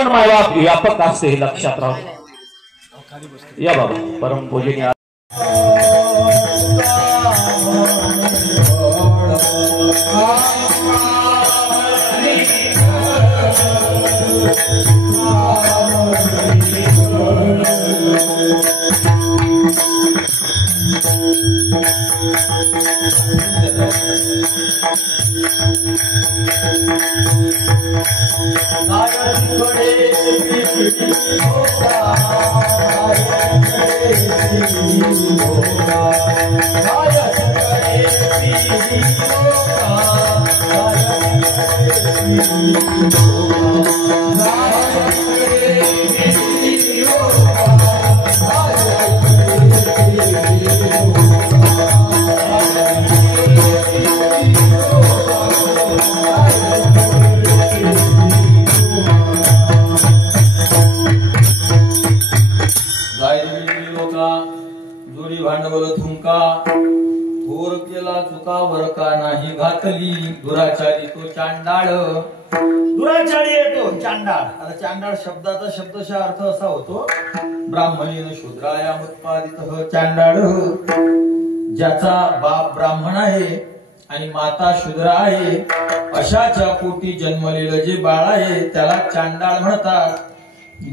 जीवन माया व्यापक असते हे लक्षात राहू या बाबा परम पूजनीय दुराचारी तो चांडाळ दुराचारी आहे तो चांडाळ. आता चांडाळ शब्दाचा शब्दशः अर्थ असा होतो ब्राह्मणेन शूद्रायामुत्पादितः चांडाळ. ज्याचा बाप ब्राह्मण आहे आणि माता शूद्र आहे अशाच्या पोटी जन्मलेलं जे बाळ आहे त्याला चांडाळ म्हणतात.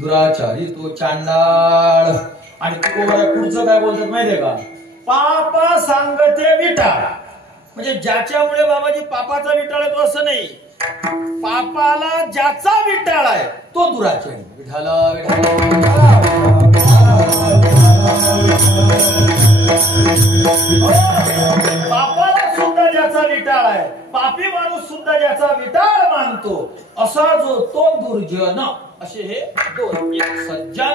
दुराचारी तो चांडाळ. आणि पुढचं काय बोलतात माहितीये का? पाप सांगते विटाळ. म्हणजे ज्याच्यामुळे बाबाजी पापाचा विटाळ आहे तो असं नाही, पापाला ज्याचा विटाळ आहे तो दुराचारी. विठाला पापाला सुद्धा ज्याचा विटाळ आहे, पापी माणूस सुद्धा ज्याचा विटाळ मानतो असा जो तो दुर्जन. असे हे दोन, एक सज्जन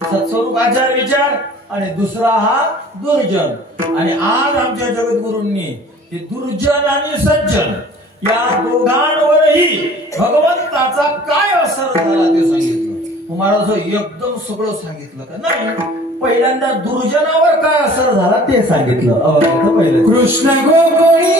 सत्स्वरूप आचार विचार आणि दुसरा हा दुर्जन. आणि आज आमच्या जगद्गुरूंनी हे दुर्जन आणि सज्जन या दोघांवरही भगवंताचा काय असर झाला ते सांगितलं. तुम्हाला जो एकदम सगळं सांगितलं का नाही, पहिल्यांदा दुर्जनावर काय असर झाला ते सांगितलं. पहिलं कृष्ण गोकुळी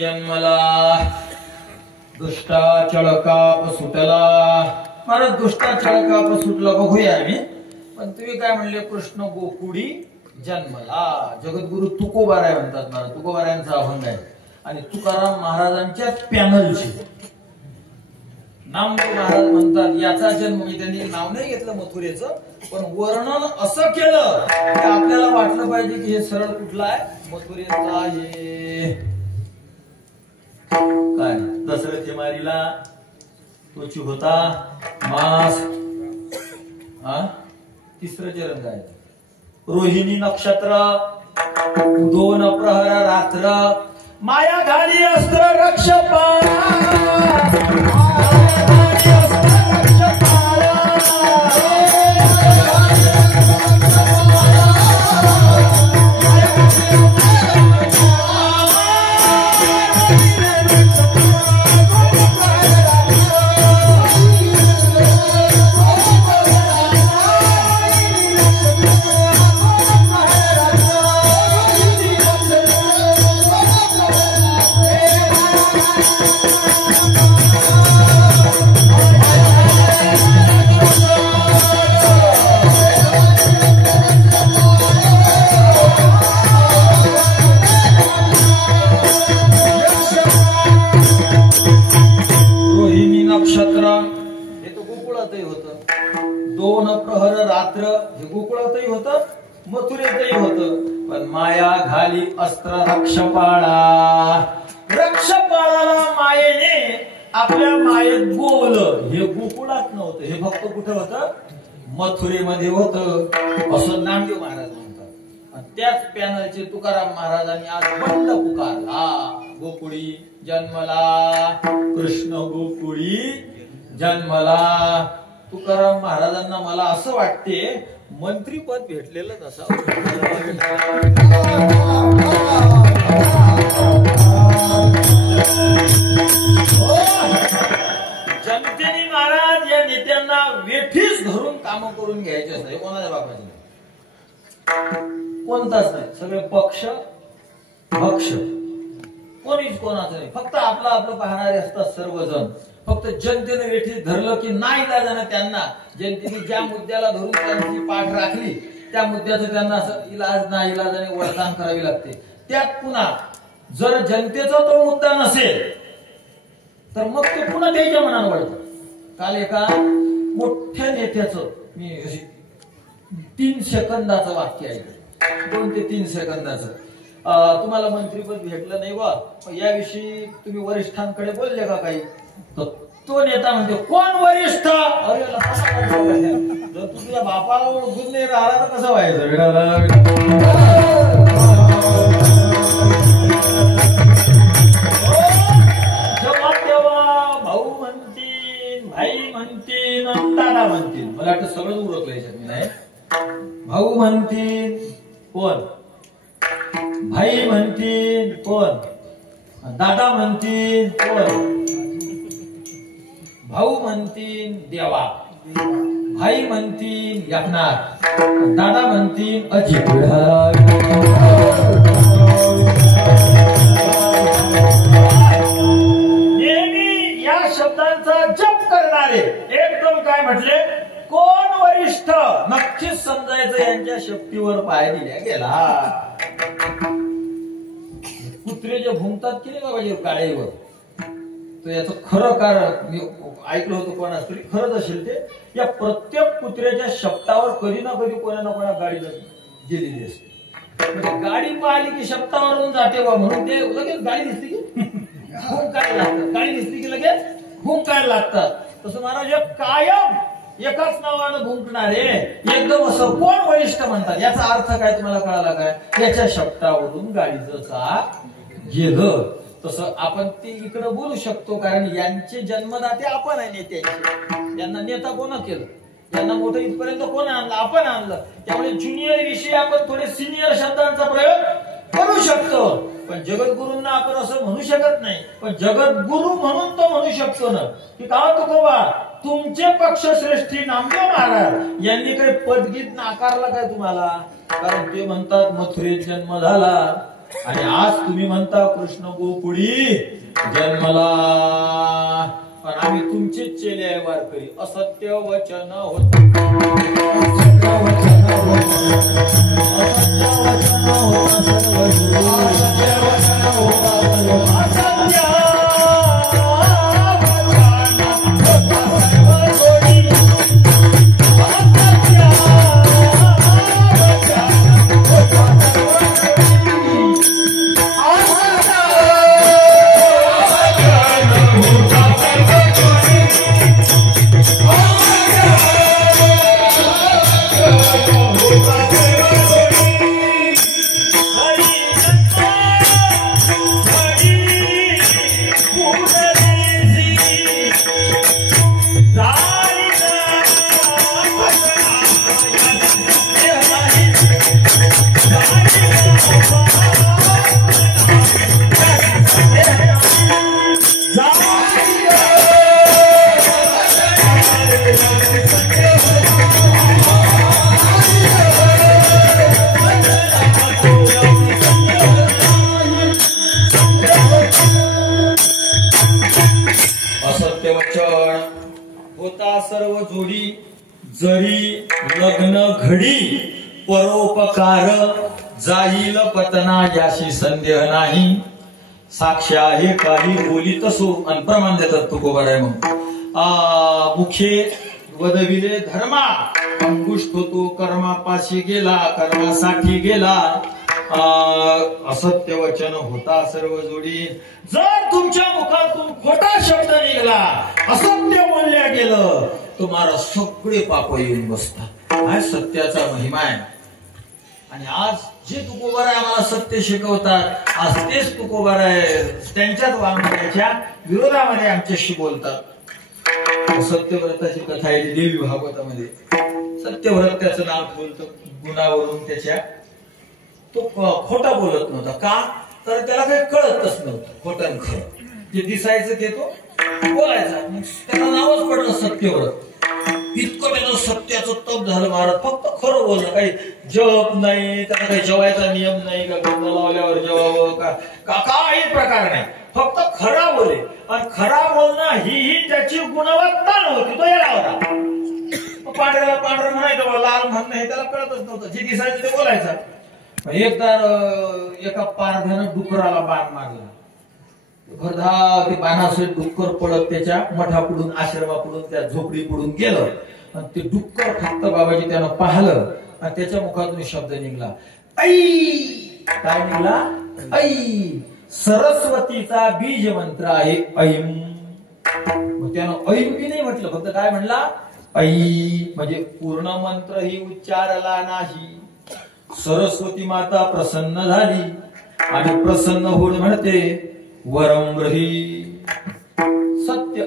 जन्मला दुष्टाचळकाप सुटला. महाराज दुष्टाचळकाप सुटला बघूया आम्ही. पण तुम्ही काय म्हणले? कृष्ण गोकुळी जन्मला. जगद्गुरु तुकोबाराय म्हणतात. महाराज तुकोबारायांचा अभंग आहे. आणि तुकाराम महाराजांच्या पॅनलचे नामदेव महाराज म्हणतात याचा जन्म, म्हणजे त्यांनी नाव नाही घेतलं मथुरेचं, पण वर्णन असं केलं की आपल्याला वाटलं पाहिजे की हे सरळ कुठलं आहे, मथुरेचा आहे. काय दशरथ मारीला तोची होता मास. तिसरं चरण काय? रोहिणी नक्षत्र 2 प्रहर रात्र माया घाली अस्त्र रक्षपाला. मात्र हे गोकुळातही होतं मथुरेतही होतं. पण माया घाली अस्त्र रक्षपाळा. रक्षपाळाला मायेने आपल्या मायेत गोवलं. हे गोकुळात नव्हतं, हे फक्त कुठं होतं? मथुरेमध्ये होतं असं नामदेव महाराज म्हणतात. आणि त्याच पॅनलचे तुकाराम महाराजांनी आज बंड पुकारला. गोकुळी जन्मला कृष्ण गोकुळी जन्मला. तुकाराम महाराजांना मला असं वाटते मंत्रीपद भेटलेलं नसावं. जनतेने महाराज या नेत्यांना वेठीस धरून काम करून घ्यायचे असते. कोणाच्या बापाचे नाही, कोणताच नाही. सगळे पक्ष भक्ष, कोणीच कोणाचं नाही. फक्त आपलं आपलं पाहणारे असतात सर्वजण. फक्त जनतेने वेठीस धरलं की नाही इलाजानं त्यांना, जनतेने ज्या मुद्द्याला धरून त्यांची पाठ राखली त्या मुद्द्याचं त्यांना असं इलाज ना इलाजाने वळतान करावी लागते. त्यात पुन्हा जर जनतेचा तो मुद्दा नसेल तर मग ते पुन्हा त्याच्या मनानं वळतं. काल एका मोठ्या नेत्याचं मी 3 सेकंदाचं वाक्य ऐकलं, 2 ते 3 सेकंदाचं. तुम्हाला मंत्रीपद भेटलं नाही बा, याविषयी तुम्ही वरिष्ठांकडे बोलले का काही? तर तो नेता म्हणते कोण वरिष्ठ? अरे जर तू तुझ्या बापाला ओळखून नाही राहिला तर कसं व्हायचं? जेव्हा तेव्हा भाऊ म्हणतील, भाई म्हणतील, दादा म्हणतील. मला वाटतं सगळं उरकलं याच्यात मी नाही. भाऊ म्हणतील कोण, भाई म्हणतील कोण, दादा म्हणतील कोण, भाऊ म्हणतील देवा, भाई म्हणतील एकनाथ, दादा म्हणतील अजित. नेहमी या शब्दांचा जप करणारे एकदम काय म्हटले, कोण वरिष्ठ? नक्कीच समजायचं यांच्या शक्तीवर पाय दिल्या गेला. कुत्रे जे भुंकतात की नाही बाबाजी काळेवर, तर याचं खरं कारण मी ऐकलं होतं कोणाच तरी, खरंच असेल ते. या प्रत्येक कुत्र्याच्या शब्दावर कधी ना कधी कोणा ना कोणा गाडी गेलेली असते. म्हणजे गाडी पाहिली की शब्दावरून जाते बा, म्हणून ते लगेच गाडी दिसली की भुंकायला लागतात, गाडी दिसली की लगेच भुंकायला लागतात. तसं महाराज कायम एकाच नावानं भुंकणारे एकदम असं कोण वरिष्ठ म्हणतात. याचा अर्थ काय तुम्हाला कळाला काय? याच्या शब्दावरून गाडीचं चाक गेलं. तसं आपण ते इकडे बोलू शकतो, कारण यांचे जन्मदाते आपण आहे नेत्यांचे. यांना नेता कोण केलं? यांना मोठं इथपर्यंत कोण आणलं? आपण आणलं. त्यामुळे ज्युनियर विषयी आपण थोडे सिनियर शब्दांचा प्रयोग करू शकतो, पण जगद्गुरूंना आपण असं म्हणू शकत नाही. पण जगद्गुरू म्हणून तो म्हणू शकतो ना की का तुकोबा तुमचे पक्षश्रेष्ठी नामदेव महाराज यांनी काही पदगीत नाकारलं काय तुम्हाला? कारण ते म्हणतात मथुरेत जन्म झाला आणि आज तुम्ही म्हणता कृष्ण गोकुळी जन्मला. पण आम्ही तुमचेच चेले आहे वारकरी. असत्य वचन होत, असत्य वचन होत, असत्य वचन होता सर्व जोडी जरी लग्न घडी परोपकार जाईल पतना याशी संदेह नाही. साक्ष आहे काही बोलीत असो आणि प्रमाण देतात तुकोबाराय. मग मुखे वदविले धर्मा अंगुष्ठ तो कर्मापाशी गेला कर्मासाठी गेला असत्य वचन होता सर्व जोडी जर तुमच्या मुखातून खोटा शब्द निघाला असत्य बोलल्या गेलं तुम्हाला सगळे पाप येऊन बसतात हा सत्याचा महिमा आहे आणि आज जे तुकोबार आहे आम्हाला सत्य शिकवतात आज तेच तुकोबार आहे त्यांच्याच वाङ्मयाच्या विरोधामध्ये आमच्याशी बोलतात सत्यव्रताची कथा आहे देवी भागवतामध्ये सत्यव्रत त्याचं नाव बोलतो गुणावरून त्याच्या तो खोटा बोलत नव्हता का तर त्याला काही कळतच नव्हतं खोटं खरं जे दिसायचं ते तो बोलायचा त्याला नावच पडलं सत्यव्रत इतकं त्याचं सत्याचं तप झालं महाराज फक्त खरं बोलणं काही जप नाही त्याला काही जेवायचा नियम नाही का गंध लावल्यावर जेवावं का काही प्रकार नाही फक्त खरा बोले आणि खरा बोलणं ही त्याची गुणवत्ता नव्हती तो याला होता पांढऱ्याला पांढरं म्हणायचं लाल म्हणणं हे त्याला कळतच नव्हतं जे दिसायचं ते बोलायचं एकदा एका पारध्यानं डुकराला बाण मारला घरधा ते बाणासहित डुक्कर पडत त्याच्या मठापुढून आश्रमापुढून त्या झोपडीपुढून गेलं आणि ते डुक्कर फक्त बाबाजी त्यानं पाहिलं आणि त्याच्या मुखातून शब्द निघला ऐ काय निघला ऐ सरस्वतीचा बीज मंत्र आहे ऐम मग त्यानं ऐम बी नाही म्हटलं फक्त काय म्हणला ऐ म्हणजे पूर्ण मंत्र ही उच्चारला नाही सरस्वती माता प्रसन्न झाली आणि प्रसन्न होऊन म्हणते वरम रही सत्य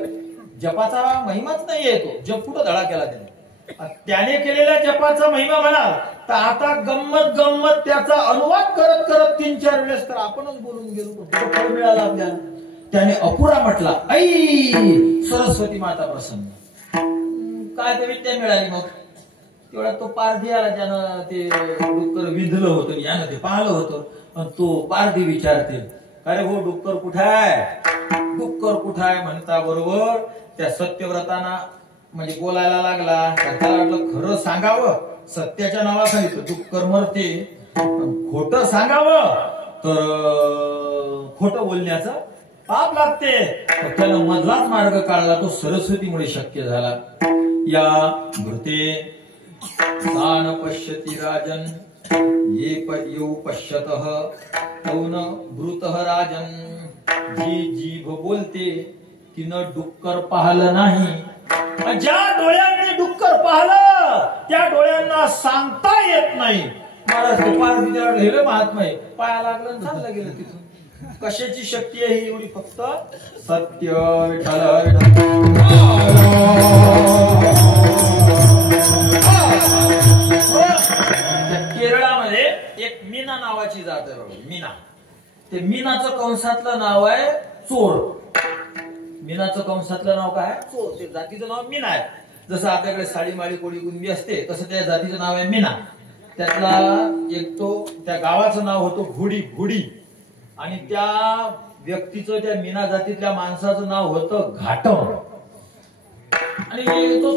जपाचा महिमाच नाही येतो जप कुठं धडा केला त्याने केलेल्या जपाचा महिमा म्हणाल तर आता गंमत त्याचा अनुवाद करत करत 3-4 वेळेस तर आपणच बोलून गेलो फळ मिळाला आपल्याला त्याने अपुरा म्हटला ऐ सरस्वती माता प्रसन्न काय ते विद्या मिळाली मग तेवढा तो पारधी आला ज्यानं ते डुक्कर विंधलं होतं यानं ते पाहिलं होतं आणि तो पारधी विचारते अरे हो डुक्कर कुठे आहे म्हणता बरोबर त्या सत्यव्रताना म्हणजे बोलायला लागला त्याला वाटलं खरं सांगावं सत्याच्या नावाखाली तर डुक्कर मरते खोटं सांगावं तर खोटं बोलण्याचं पाप लागते त्यानं मधलाच मार्ग काढला तो सरस्वतीमुळे शक्य झाला या भृते तान पश्यती राजन ये येऊ पश्यतः तौन भृतः राजन जी जीभ बोलते तिनं डुक्कर पाहिलं नाही ज्या डोळ्यांनी डुक्कर पाहिलं त्या डोळ्यांना सांगता येत नाही महाराज पार्वतीला ढेले महात्मा आहे पाया लागलं चाललं गेलं तिथून कशाची शक्ती आहे ही एवढी फक्त सत्य केरळामध्ये एक मीना नावाची जात आहे मीना ते मीनाचं कंसातलं नाव आहे चोर मीनाचं कंसातलं नाव काय चोर ते जातीचं नाव मीना आहे जसं आपल्याकडे साडी माळी कोळी कुणबी असते तसं त्या जातीचं नाव आहे मीना त्यातला एक तो त्या गावाचं नाव होतं घोडी आणि त्या व्यक्तीचं त्या मीना जातीतल्या माणसाचं नाव होतं घाटम आणि तो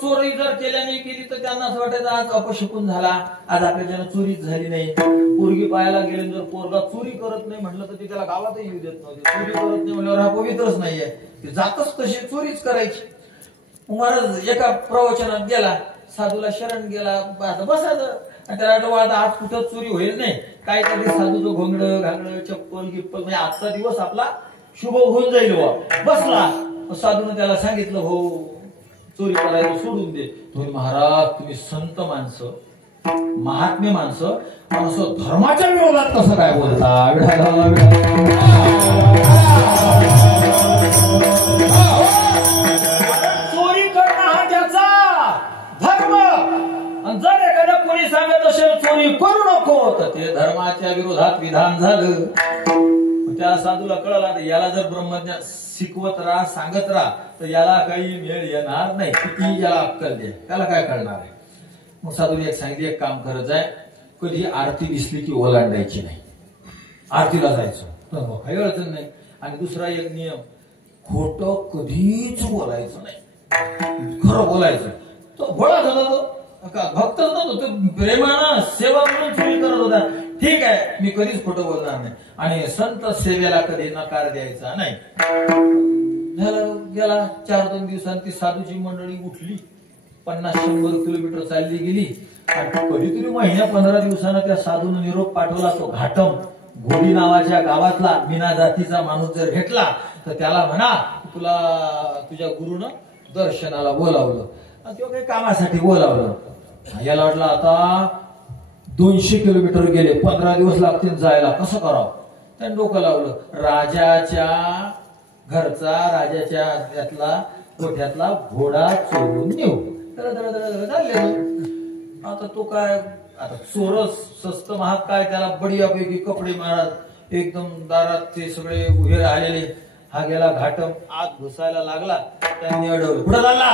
चोरी जर केल्याने गेली तर त्यांना असं वाटायचं आज अपशकुन झाला आज आपल्याच्यानं चोरीच झाली नाही पोरगी पाहायला गेले जर पोरगा चोरी करत नाही म्हटलं तर ते त्याला गावातही येऊ देत नव्हते चोरी करत नाही म्हणल्यावर हा पवित्रच नाहीये ते जातच तशी चोरीच करायची महाराज एका प्रवचनात गेला साधूला शरण गेला बसायचं आणि त्याला वाटतं आज कुठं चोरी होईल नाही काहीतरी साधूचं घोंगडं घांगडं चप्पल गिप्पल म्हणजे आजचा दिवस आपला शुभ होऊन जाईल बसला साधूने त्याला सांगितलं हो चोरी करायला सोडून दे तुम्ही महाराज तुम्ही संत माणसं महात्मे माणसं असं धर्माच्या विरोधात कसं काय बोलता चोरी करणं हा त्याचा धर्म आणि जर एखाद्या कोणी सांगत असेल चोरी करू नको तर ते धर्माच्या विरोधात विधान झालं त्या साधूला कळला याला जर ब्रह्मज्ञान शिकवत राहा सांगत राहा तर याला काही मेळ येणार नाही किती याला अक्कल दे त्याला काय करणार आहे मग साधूने एक सांगितलं एक काम करत आहे कधी आरती दिसली की ओलांडायची नाही आरतीला जायचं काही अडचण नाही आणि दुसरा एक नियम खोटं कधीच बोलायचं नाही खरं बोलायचं तो बोलत होता तो भक्त नव्हतो तो प्रेमानं सेवा म्हणून चोरी करत होता ठीक आहे मी कधीच खोटं बोलणार नाही आणि संत सेवेला कधी नकार द्यायचा नाही झालं गेला 4-2 दिवसांनी ती साधूची मंडळी उठली 50-100 किलोमीटर चालली गेली आणि कधीतरी महिन्या 15 दिवसानं त्या साधून निरोप पाठवला. तो घाटम घोडी नावाच्या गावातला मीना जातीचा माणूस जर भेटला तर त्याला म्हणा तुला तुझ्या गुरुनं दर्शनाला बोलावलं. किंवा काही कामासाठी बोलावलं. याला वाटलं आता 200 किलोमीटर गेले 15 दिवस लागतील जायला, कसं करावं. त्याने डोकं लावलं. राजाच्या घरचा राजाच्या त्यातला गोठ्यातला घोडा चोरून नेऊ. चालले. आता तो काय आता चोरस स्वस्त महाग काय त्याला बढियापैकी कपडे मारत एकदम दारात ते सगळे उभे राहिलेले. हा गेला घाटम आत घुसायला लागला. त्यांनी अडवलं. कुठं चालला?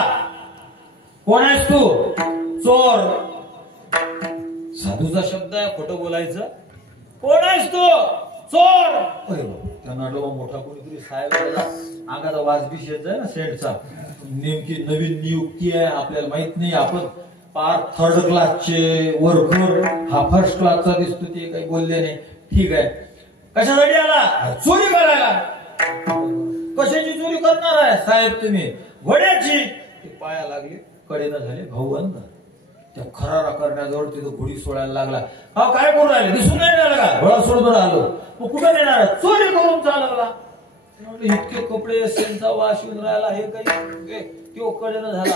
कोण आहेस तू? चोर. साधूचा शब्द आहे खोटं बोलायचं. कोण आहेस तू? चोर. त्यांना अडवलं. मोठा कोणीतरी साहेब अंगाचा वाजबीश येत आहे ना सेंटचा. नेमकी नवीन नियुक्ती आहे आपल्याला माहित नाही. आपण पार 3rd क्लासचे वर्कर हा 1st क्लासचा दिसतो. ते काही बोलले नाही. ठीक आहे. कशासाठी आला? चोरी करायला. कशाची चोरी करणार आहे साहेब तुम्ही? घोड्याची. ते पाया लागले कडेनं झाले भाऊबंद. त्या खरारा करण्याजवळ तिथं घोडी सोडायला लागला. हा काय करून राहिले? दिसून नाही राहिलं का? घोडा सोडून आलो. मग कुठं नेणार? चोरी करून चालवला. इतके कपडे सेंचा वास येऊन राहिला. हे काही तो कडेनं झाला.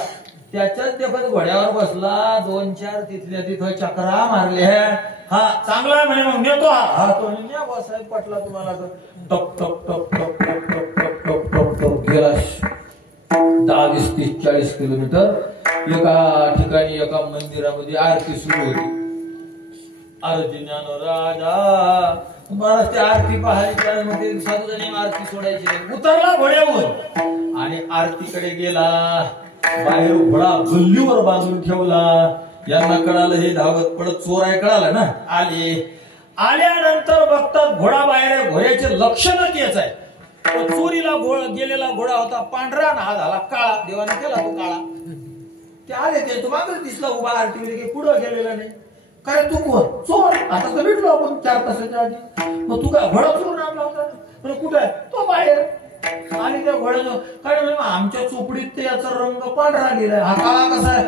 त्याच्याच देखत घोड्यावर बसला. 2-4 तिथल्या तिथं चक्रा मारल्या. हा चांगला आहे म्हणे मग नेतो. हा तो न्या साहेब पटला तुम्हाला तर टप टप टप टप टप टप टप टप टप टप गेला. 10-20-30-40 किलोमीटर. एका ठिकाणी एका मंदिरामध्ये आरती सुरू होती. आरती ज्ञान राजा महाराज ते आरती पाहायची. साधूचा नेम आरती सोडायची. उतरला घोड्यावर आणि आरतीकडे गेला. बाहेर घोडा गल्लीवर बांधून ठेवला. यांना कळालं हे धावत पडत चोर आहे कळालं ना. आल्यानंतर बघतात घोडा बाहेर आहे. घोड्याचे लक्षणच येच आहे. चोरीला गेलेला घोडा होता पांढरा आणि हा झाला काळा. देवाने केला तो काळा. ते आले ते तो मात्र दिसला उभा आरती पुढं गेलेला नाही. काय तू कोण? चोर. आता तर भेटलो आपण 4 तासाच्या आधी. मग तू काय घोडा चोरून आणला होता? कुठे आहे? तो बाहेर. आणि त्या घोड्याचं काय म्हणजे आमच्या चोपडीत ते याचा रंग पांढरा गेलाय. हा काळा कसा आहे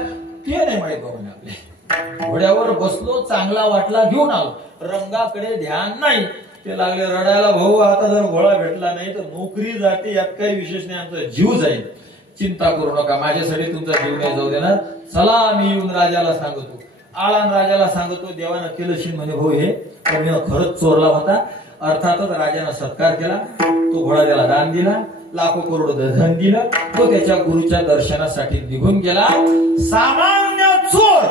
ते नाही माहित बाबा. आपले घोड्यावर बसलो चांगला वाटला घेऊन आलो. रंगाकडे ध्यान नाही. ते लागले रडायला. भाऊ आता जर घोडा भेटला नाही तर नोकरी जाते यात काही विशेष नाही. आमचा जीव जाईल. चिंता करू नका. माझ्यासाठी तुमचा जीव नाही जाऊ देणार. चला मी येऊन राजाला सांगतो. आळान राजाला सांगतो. देवानं केलं शिन म्हणजे भाऊ हे पण खरंच चोरला होता. अर्थातच राजानं सत्कार केला. तो घोडा त्याला दान दिला. लाखो करोड धन दिलं. तो त्याच्या गुरुच्या दर्शनासाठी निघून गेला. सामान्य चोर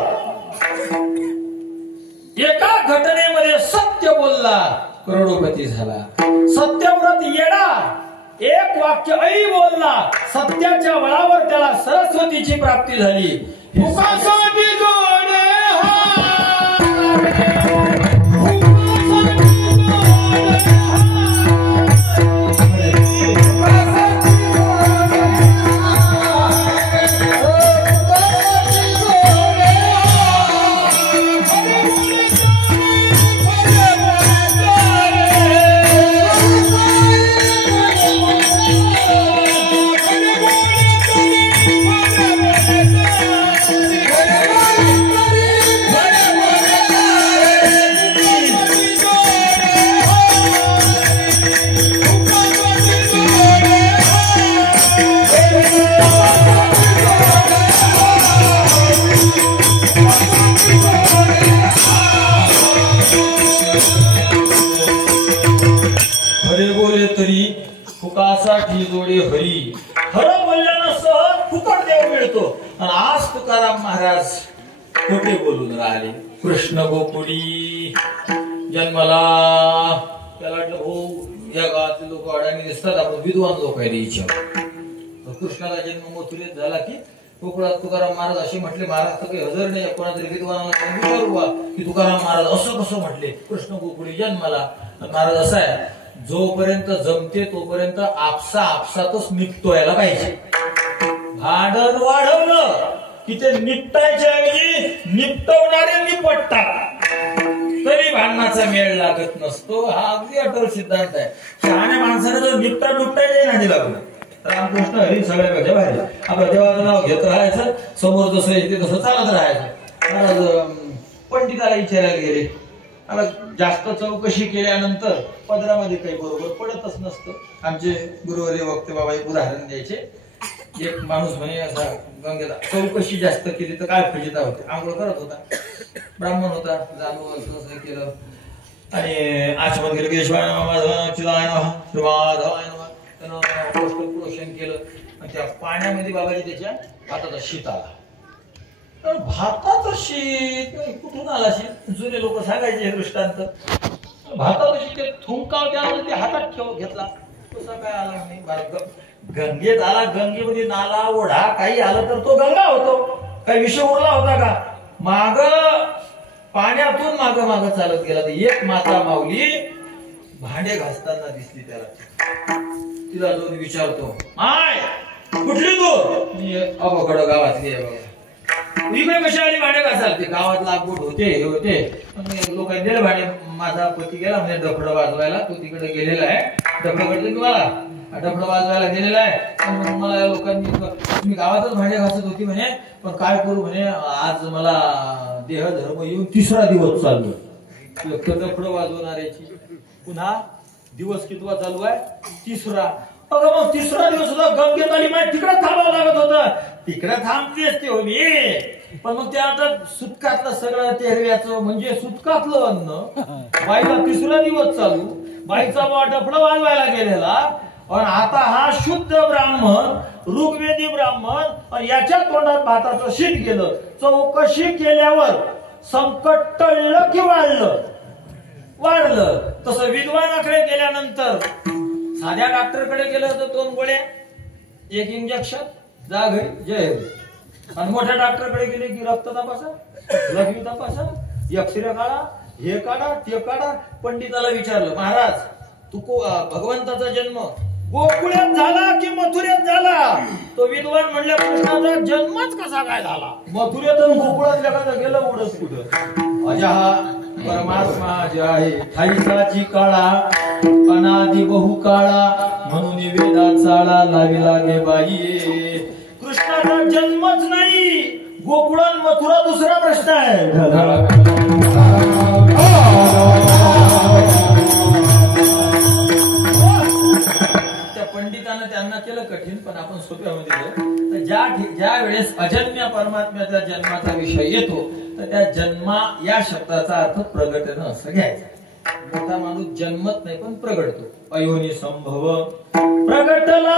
एका घटनेमध्ये सत्य बोलला करोडोपती झाला. सत्यव्रत येडा एक वाक्य ऐ बोलला. सत्याच्या बळावर त्याला सरस्वतीची प्राप्ती झाली. फुकासाठी जोडे हरी. खरं बोलल्यानं सहज फुकट देव मिळतो. आणि आज तुकाराम महाराज खोटे बोलून राहिले. कृष्ण गोकुळी जन्मला. त्याला वाटलं हो या गावातले लोक अडाणी दिसतात आपण विद्वान लोक आहे इच्छा. कृष्णाचा जन्म मथुरेत झाला की कोकणात तुकाराम महाराज असे म्हटले. महाराज तर काही हजर नाही. कोणातरी विद्वानाला विचारू बा की तुकाराम महाराज असं कसं म्हटले. कृष्ण गोकुळी जन्मला. महाराज असा आहे जोपर्यंत जमते तोपर्यंत आपसातच निपटवायला पाहिजे. भांडण वाढवलं की ते निपटायच्या ऐवजी निपटवणारे निपटतात. तरी भांडणाचा मेळ लागत नसतो. हा अगदी अटल सिद्धांत आहे. शहाण्या माणसाने जर निपटा नुपटायच्या नादी लागलं रामकृष्ण हरी सगळ्यापेक्षा बाहेर. आपलं देवाचं नाव घेत राहायचं, समोर जसं येते तसं चालत राहायचं. महाराज पंडिताला विचारायला गेले. आता जास्त चौकशी केल्यानंतर पदरामध्ये काही बरोबर पडतच नसतं. आमचे गुरुवर्य वक्ते बाबा एक उदाहरण द्यायचे. एक माणूस म्हणे असा गंगेला चौकशी जास्त केली तर काय फजिता होते. आंघोळ करत होता, ब्राह्मण होता, जाणू असं केलं आणि आचमन केलं की प्रोशन केलं आणि त्या पाण्यामध्ये बाबाजी त्याच्या हाताचा शीत आला. तर भाताचं शीत कुठून आला शीत? जुने लोक सांगायचे हे दृष्टांत. भाताचं शीत ते थुंकाव त्याला ते हातात ठेव घेतला, तसा काय आला नाही. गंगेत आला, गंगेमध्ये नाला ओढा काही आलं तर तो गंगा होतो. काही विषय उरला होता का? माग पाण्यातून माग माग चालत गेला. तर एक माता माऊली भांडे घासताना दिसली त्याला. तिला जाऊन विचारतो, आय कुठली तू? मी अबोकडं गावातली आहे बाबा. इकडे कशा आली भांडे घासाल? ते गावात लागवड होते हे होते. लोकांनी दिले भांडे. माझा पती गेला म्हणजे डफडं वाजवायला. तो तिकडे गेलेला आहे. डफडं कळतं तुम्हाला? डफडं वाजवायला गेलेला आहे. मला या लोकांनी तुम्ही गावातच भांडे घासत होती म्हणे, पण काय करू म्हणे, आज मला देह धर्म येऊन 3रा दिवस चालू आहे. डफडं वाजवणाऱ्याची पुन्हा दिवस कितवा चालू आहे? 3रा. अगं मग 3रा दिवस सुद्धा गंगेत आली माहिती तिकडे थांबावं लागत होतं. तिकडे थांबते असते हो मी, पण मग ते आता सुटकातलं सगळं तेरव्याचं म्हणजे सुटकातलं अन्न. बाईला 3रा दिवस चालू, बाईचा डफडं वाजवायला गेलेला. पण आता हा शुद्ध ब्राह्मण, ऋग्वेदी ब्राह्मण, याच्या तोंडात भाताचं शीत गेलं. चौकशी केल्यावर संकट टळलं की वाढलं? वाढलं. तसं विद्वानाकडे गेल्यानंतर साध्या डॉक्टरकडे गेलं तर 2 गोळ्या, 1 इंजेक्शन, जा घरी जय. आणि मोठ्या डॉक्टरकडे गेले की रक्त तपासा, लघवी तपासा, एक्सरे काढा, हे काढा ते काढा. पंडिताला विचारलं, महाराज तू भगवंताचा जन्म गोकुळात झाला की मथुरेत झाला? तो विद्वान म्हणल्या, कृष्णाचा जन्मच कसा काय झाला? मथुरेतून गोकुळात जगात गेलं उडत कुठं? अजा परमात्मा जे आहे ठाईसाची काळा, अनादि बहुकाळा, म्हणून वेदाचाळा लावी लागे बाई. कृष्णाचा जन्मच नाही, गोकुळात मथुरा दुसरा प्रश्न आहे. पंडितांना त्यांना केलं कठीण, पण आपण सोप्यामध्ये घेऊ. तर ज्या वेळेस अजन्य परमात्म्याच्या जन्माचा विषय येतो तर त्या जन्मा या शब्दाचा अर्थ प्रगटन असं घ्यायचा. मोठा माणूस जन्मत नाही पण प्रगटतो. अयोनी संभव प्रगटला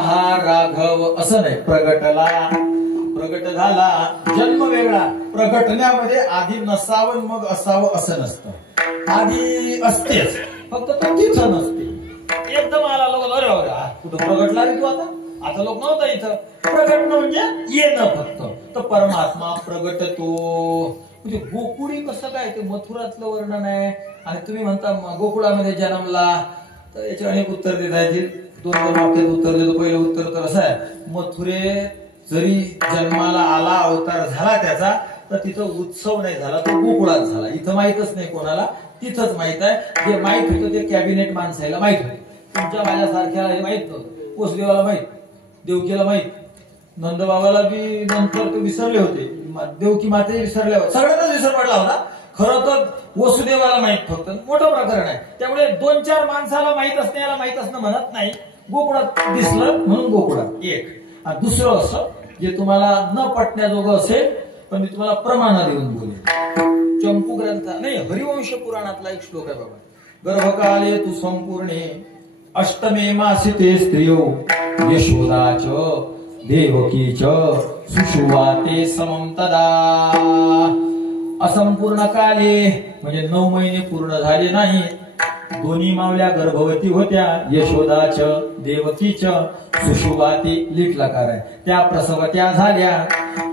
हा राघव, असं नाही. प्रगटला, प्रगट झाला, जन्म वेगळा. प्रगटण्यामध्ये आधी नसावं मग असावं असं नसतं. आधी असतेच, फक्त तो तिथं नसते. एकदम आला लोक, अरे बघा कुठं प्रगटला रे तू? आता लोक नव्हता इथं. प्रगटणं म्हणजे येणं फक्त. तर परमात्मा प्रगटतो. म्हणजे गोकुळी कसं काय? ते मथुरातलं वर्णन आहे. आणि तुम्ही म्हणता गोकुळामध्ये जन्मला, तर याचे अनेक उत्तर देता येतील. 2 वाक्यात उत्तर देतो. पहिलं उत्तर तर असं आहे, मथुरे जरी जन्माला आला, अवतार झाला त्याचा, तर तिथं उत्सव नाही झाला, तो गोकुळात झाला. इथं माहितच नाही कोणाला, तिथंच माहित आहे. जे माहित होतं ते कॅबिनेट माणसाला माहित होतं. तुमच्या माझ्यासारख्याला हे माहित नव्हतं. पोसदेवाला माहित, देवकीला माहित, नंदबाबाला बी नंतर ते विसरले होते. देवकी माते विसरले होते, सगळ्यांनाच विसर पडला होता. खरं तर वसुदेवाला माहित फक्त मोठं प्रकरण आहे. त्यामुळे 2-4 माणसाला माहित असण्याला माहित असणं म्हणत नाही. गोकुळात दिसलं म्हणून गोकुळात एक. आणि दुसरं असं जे तुम्हाला न पटण्याजोगं असेल, पण मी तुम्हाला प्रमाण देऊन बोलेन. चंपू ग्रंथ नाही, हरिवंश पुराणातला एक श्लोक आहे बाबा. गर्भकाले तू संपूर्णे अष्टमे मासी ते स्त्रियो यशोदाच देवकीच सुषुवा ते समं तदा. असंपूर्ण काले म्हणजे 9 महिने पूर्ण झाले नाही. दोन्ही मावल्या गर्भवती होत्या. यशोदाच देवकीच सुषुवा ती लीट लकार आहे. त्या प्रसवत्या झाल्या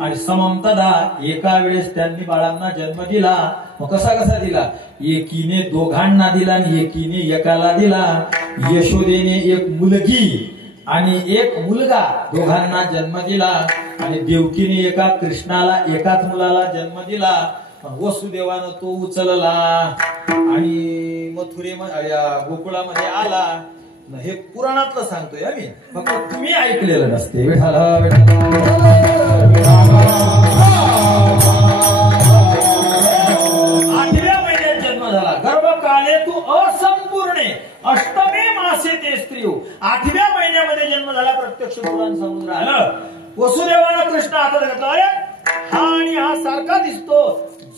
आणि समं तदा एका वेळेस त्यांनी बाळांना जन्म दिला. मग कसा कसा दिला? एकीने दोघांना दिला आणि एकीने एकाला दिला. यशोदेने एक मुलगी आणि एक मुलगा दोघांना जन्म दिला आणि देवकीने एका कृष्णाला एकाच मुलाला जन्म दिला. वसुदेवानं तो उचलला आणि गोकुळामध्ये आला. हे पुराणातलं सांगतोय आम्ही, फक्त तुम्ही ऐकलेलं नसते. आठव्या महिन्यात जन्म झाला. गर्भकाले तू असंपूर्णे अष्टमे मासे ते स्त्रियो. 8व्या महिन्यामध्ये जन्म झाला. प्रत्यक्ष पुराण समुद्र आलं. वसुदेवानं कृष्ण हातात घेतला. अरे हा आणि हा सारखा दिसतो.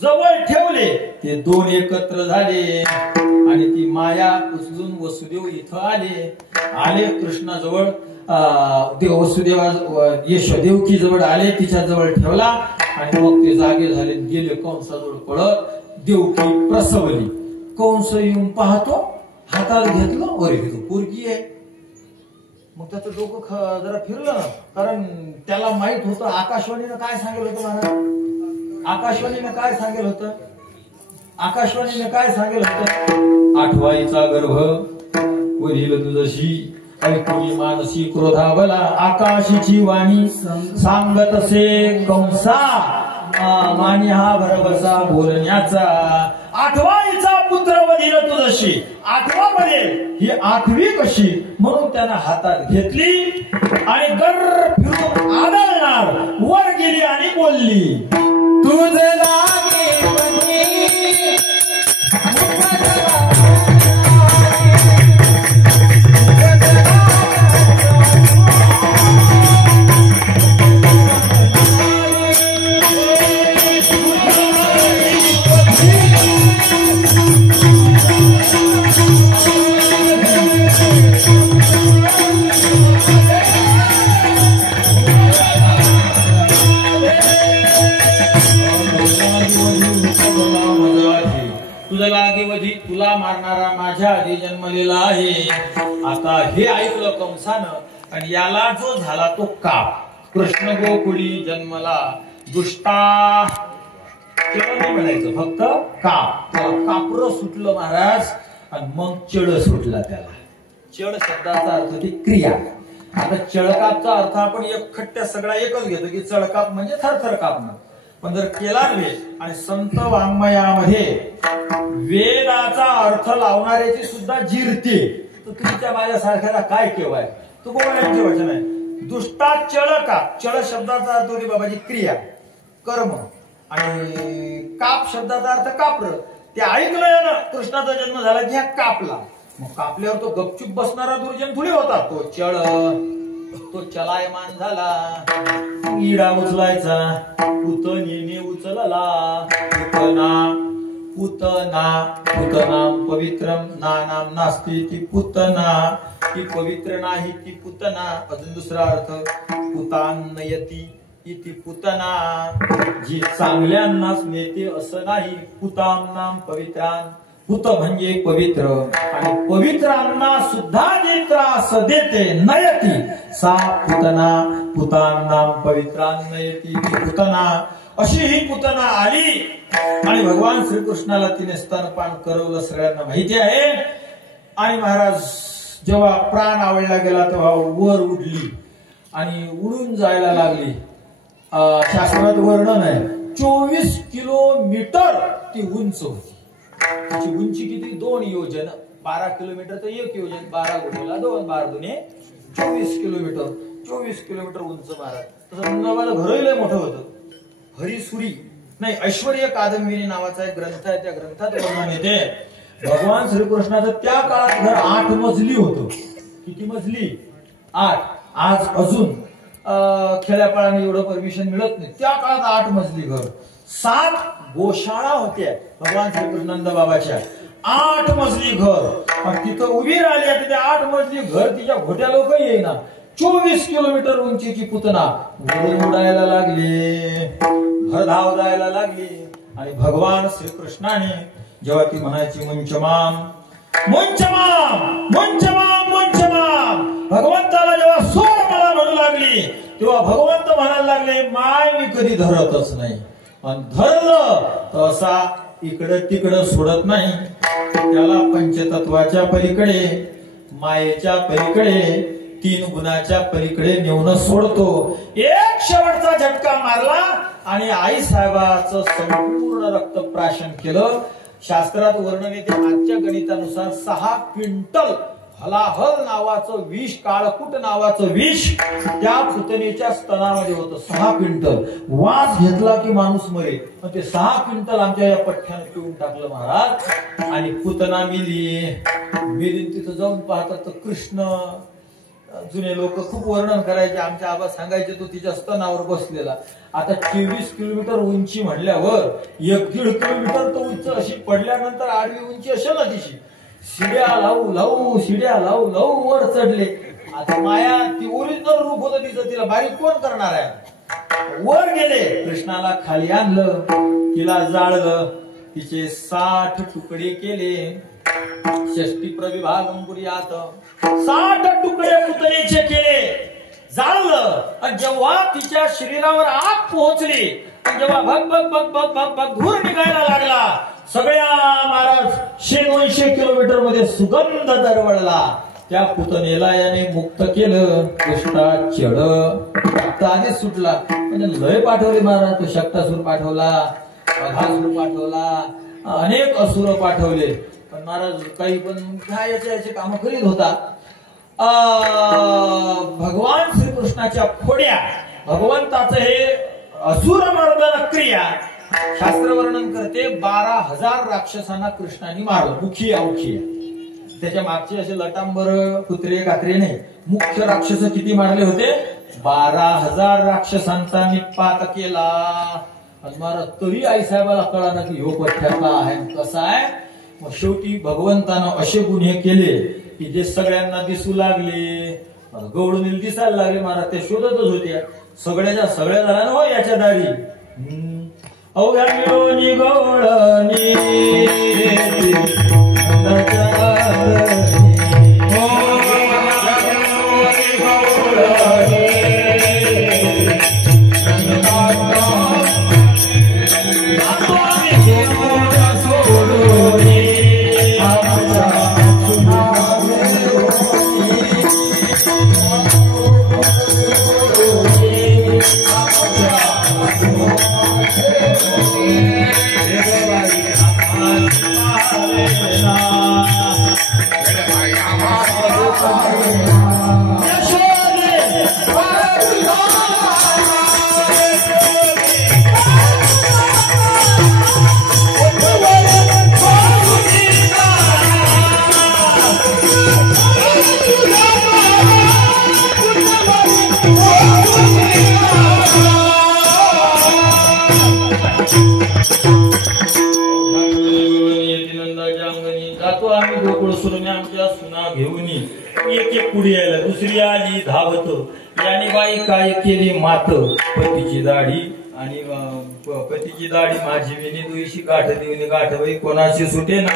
जवळ ठेवले. ते दोन एकत्र झाले आणि ती माया उचलून वसुदेव इथं आले कृष्णाजवळ. वसुदेवा देवकी जवळ आले. तिच्या जवळ ठेवला आणि मग ते जागे झाले. गेले कंसाजवळ पळत. देवकी प्रसवली. कंस येऊन पाहतो. हातात घेतलं. अरे तो पोरगी आहे. मग त्याचं डोकं जरा फिरलं ना, कारण त्याला माहित होतं आकाशवाणीनं काय सांगेल होतं. महाराज आकाशवाणीनं काय सांगेल होतं? आकाशवाणीनं काय सांगेल होतं? आठवाईचा गर्भ वरील तुझशी ऐकुनी मानसी क्रोधावला. आकाशीची वाणी सांगत असे कंसा मानी हा भरवसा बोलण्याचा. आठवाईचा पुत्र वरील तुझशी. 8वा बनेल ही 8वी कशी म्हणून त्यानं हातात घेतली आणि गर फिरून आदळणार वर गेली आणि बोलली. तुझ लागे तुला मारणारा माझ्या आधी जन्मलेला आहे. आता हे ऐकलं कंसानं आणि याला जो झाला तो काप. कृष्ण गोकुळी जन्मला दुष्टा नाही म्हणायचं, फक्त काप. कापर सुटलं महाराज आणि मग चळ सुटला त्याला. चळ शब्दाचा अर्थ ती क्रिया. आता चळकापचा अर्थ आपण एकखट्ट्या सगळा एकच घेतो की चळकाप म्हणजे थरथर कापणं. पण जर केला आणि संत वाङ्मयामध्ये वेदाचा अर्थ लावणाऱ्याची सुद्धा जिरते, तर तुमच्या माझ्यासारख्याला काय केव्हाय? तो गोवाळ्यांचे वचन आहे. दुष्टा चळकाप. चळ शब्दाचा अर्थ होती बाबाजी क्रिया, कर्म, आणि काप शब्दाचा अर्थ कापर. ते ऐकलं ना कृष्णाचा जन्म झाला की ह्या कापला. मग कापल्यावर तो गपचूप बसणारा दुर्जन थोडी होता. तो चळ, तो चलायमान झाला. इडा उचलायचा. पुतनीने उचलला. पुतना पुतनाम पवित्रम नानाम नास्ती ती पुतना. ती पवित्र नाही ती पुतना. अजून दुसरा अर्थ पुतान्नयती ती पुतना. जी चांगल्यांनाच नेते असं नाही. पुतांनाम पवित्रान. पुत म्हणजे पवित्र, आणि पवित्रांना सुद्धा जे त्रास देते नयती सा पुतना. पुतांनाम पवित्रान नयती ती पुतना. अशी ही पुतना आली आणि भगवान श्रीकृष्णाला तिने स्तनपान करवलं, सगळ्यांना माहिती आहे. आणि महाराज जेव्हा प्राण आवळला गेला तेव्हा वर उडली आणि उडून जायला लागली. शास्त्रात वर्णन आहे 24 किलोमीटर ती उंच होती. तिची उंची किती? 2 योजन. 12 किलोमीटर तर 1 योजन. 12 गुणिले 2, 12 दुने 24 किलोमीटर. 24 किलोमीटर उंच महाराज. तसं नवाला घरही लय मोठं होतं. हरिसुरी नाही, ऐश्वर्य कादंबिनी नावाचा एक ग्रंथ आहे. त्या ग्रंथात वर्णन येते भगवान श्रीकृष्णाचं त्या काळात घर 8 मजली होतं. किती मजली? 8. आज अजून खेड्यापाड्याने एवढं परमिशन मिळत नाही. त्या काळात 8 मजली घर. 7 गोशाळा होत्या भगवान श्रीकृष्णानंद बाबाच्या. 8 मजली घर. पण तिथं उभी राहिली तिथे 8 मजली घर तिच्या घोट्या लोक येईना. 24 किलोमीटर उंचीची पुतना उडून उडायला लागली, भरधाव जायला लागली. आणि भगवान श्रीकृष्णाने जेव्हा ती म्हणायची मुंचमाम मुंचमाम मुंचमाम मुंचमाम, भगवंताला जेव्हा सोड मला म्हणू लागली तेव्हा भगवंत म्हणायला लागले माय मी कधी धरतच नाही. आणि धरलं तर असा इकडं तिकडं सोडत नाही. त्याला पंचतत्वाच्या पलीकडे, मायेच्या पलीकडे, 3 गुणाच्या पलीकडे नेऊन सोडतो. एक शेवटचा झटका मारला आणि आई साहेबाचं संपूर्ण रक्तप्राशन केलं. शास्त्रात वर्णन येते आजच्या गणितानुसार 6 क्विंटल हलाहल नावाचं विष, काळकूट नावाचं विष त्या पुतणीच्या स्तनामध्ये होतं. 6 क्विंटल वास घेतला की माणूस मरे. पण ते 6 क्विंटल आमच्या या पठ्ठ्याने पिऊन टाकलं महाराज. आणि पुतना मिली. तिथं जाऊन पाहतात तर कृष्ण, जुने लोक खूप वर्णन करायचे, आमच्या आबा सांगायचे तो तिच्या स्तनावर बसलेला. आता 23 किलोमीटर उंची म्हणल्यावर 1.5 किलोमीटर तर उंच अशी पडल्यानंतर आडवी उंची असेल ना तिची. शिड्या लावू लावू शिड्या लावू लावू वर चढले. आता माया ती ओरिजिनल रूप होतं तिचं, तिला बारीक कोण करणार आहे. वर गेले, कृष्णाला खाली आणलं, तिला जाळलं, तिचे 60 तुकडे केले. षष्टी प्रविभागम पुर्यात 60 तुकडे पुतळेचे केले, जाळलं. आणि जेव्हा तिच्या शरीरावर आग पोहोचली, जेव्हा भग भग भग भग भग भग धूर निघायला लागला, सगळ्या महाराज 100-200 किलोमीटर मध्ये सुगंध दरवळला. त्या पुतणेला याने मुक्त केलं. कृष्णाचड आधीच सुटला. म्हणजे लय पाठवले महाराज. तो शक्तासूर पाठवला, अघासूर पाठवला, अनेक असुर पाठवले. पण महाराज काही पण याचे काम करीत होता. भगवान श्रीकृष्णाच्या खोड्या, भगवंताचं हे असुर मर्दन क्रिया शास्त्र वर्णन करते. 12,000 राक्षसांना कृष्णाने मारलं, मुखी अवखी. त्याच्या मागचे असे लटांबर कुत्रे कात्रे नाही. मुख्य राक्षस किती मारले होते? 12,000 राक्षसांचा निपात केला. आणि महाराज तरी आई साहेबाला कळालं की ह्यो पठ्ठ्यातला आहे कसा आहे. मग शेवटी भगवंतानं असे गुन्हे केले की जे सगळ्यांना दिसू लागले. गवळून दिसायला लागले. महाराज ते शोधतच होते. सगळ्याच्या सगळ्या झाल्या हो याच्या दारी. अवघ्या मिळवणी गवळणी पुढे यायला. दुसरी आली धावत. याने बाई काय केली मात. पतीची दाढी आणि पतीची दाढी माझी विनी दुईशी गाठ देऊन गाठ बाई कोणाशी सुटे ना.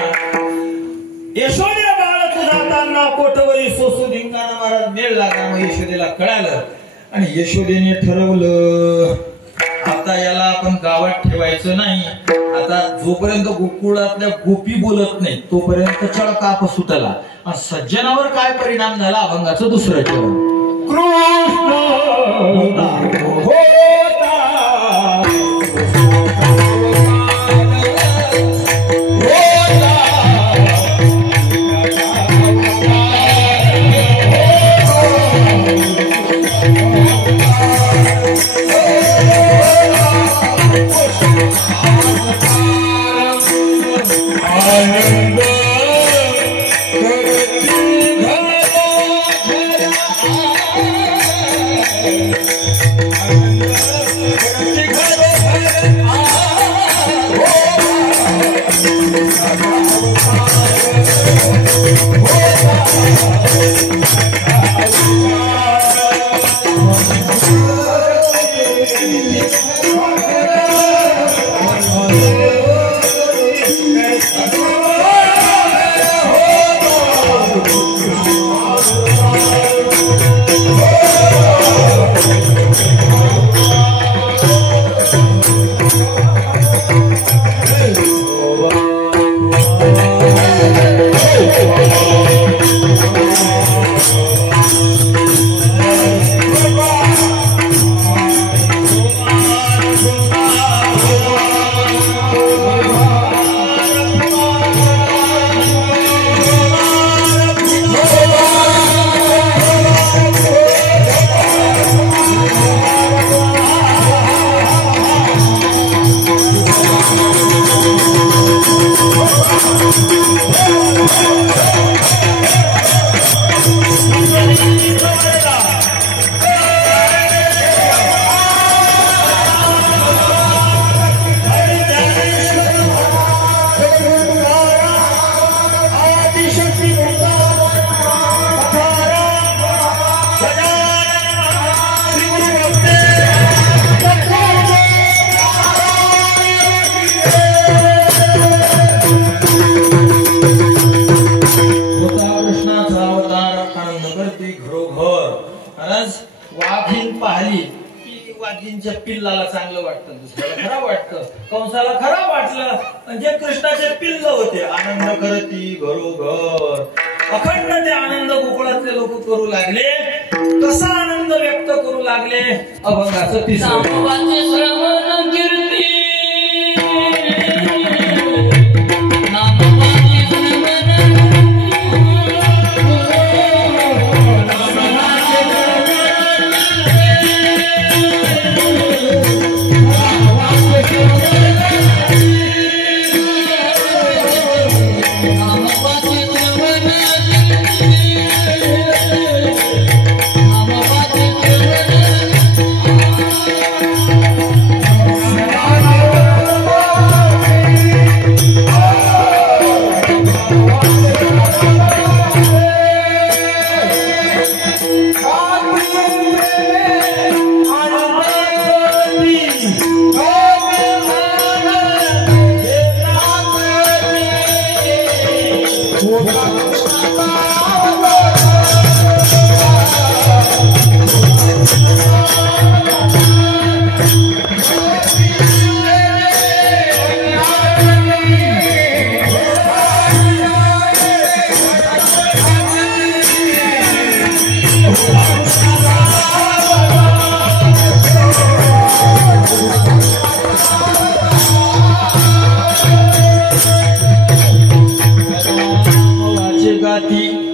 यशोदे बाळक जाताना कोठवरी सोसू धिंगाणा महाराज मेळ लागला. मग यशोदेला कळालं आणि यशोदेने ठरवलं आता याला आपण गावात ठेवायचं नाही. आता जोपर्यंत गोकुळातल्या गोपी बोलत नाही तोपर्यंत चळकाप सुटला. आणि सज्जनावर काय परिणाम झाला अभंगाचं दुसरं चरण. कृष्ण वाघीण पाहिली की वाघीणच्या पिल्लाला चांगलं वाटतं, दुसऱ्याला खराब वाटतं, कंसाला खराब वाटलं. म्हणजे कृष्णाचे पिल्ल होते. आनंद करती घरोघर, अखंड ते आनंद गोकुळातले लोक करू लागले. कसा आनंद व्यक्त करू लागले? अभंगाचं तिसरं श्रवण कीर्ती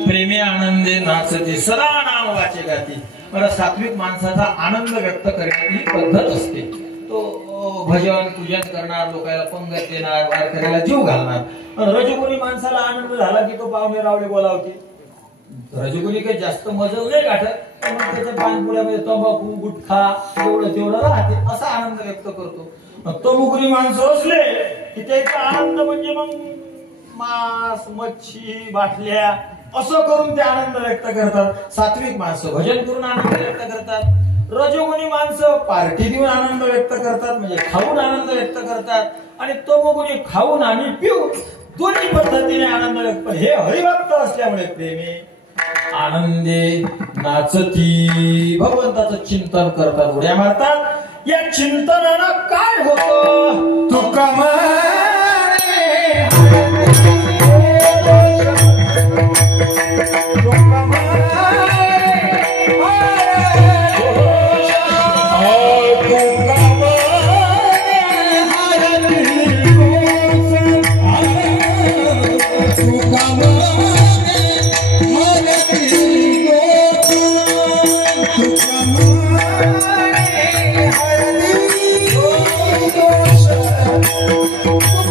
प्रेमे आनंदे नाचते सदा नाम वाचे गाती. मला सात्विक माणसाचा आनंद व्यक्त करण्याची पद्धत असते. तो भजन पूजन करणार, लोकांना पंगत देणार, वारकऱ्याला जीव घालणार. रजोगुणी माणसाला आनंद झाला की तो पाहुणे रावळे बोलावते. रजोगुणी काही जास्त मजल नाही गाठत, मग त्याच्या पानपुड्यामध्ये तंबाखू गुटखा एवढं तेवढं राहते, असा आनंद व्यक्त करतो. तमोगुणी माणसं असले की त्याचा आनंद म्हणजे मग मांस मच्छी बाटल्या असं करून ते आनंद व्यक्त करतात. सात्विक माणसं भजन करून आनंद व्यक्त करतात. रजोगुणी माणसं पार्टी देऊन आनंद व्यक्त करतात, म्हणजे खाऊन आनंद व्यक्त करतात. आणि तमोगुणी खाऊन आणि पिऊन दोन्ही पद्धतीने आनंद व्यक्त. हे हरिभक्त असल्यामुळे प्रेमे आनंदे नाचती भगवंताचं चिंतन करतात, उड्या मारतात. या चिंतनानं काय होतं? तुका Thank you.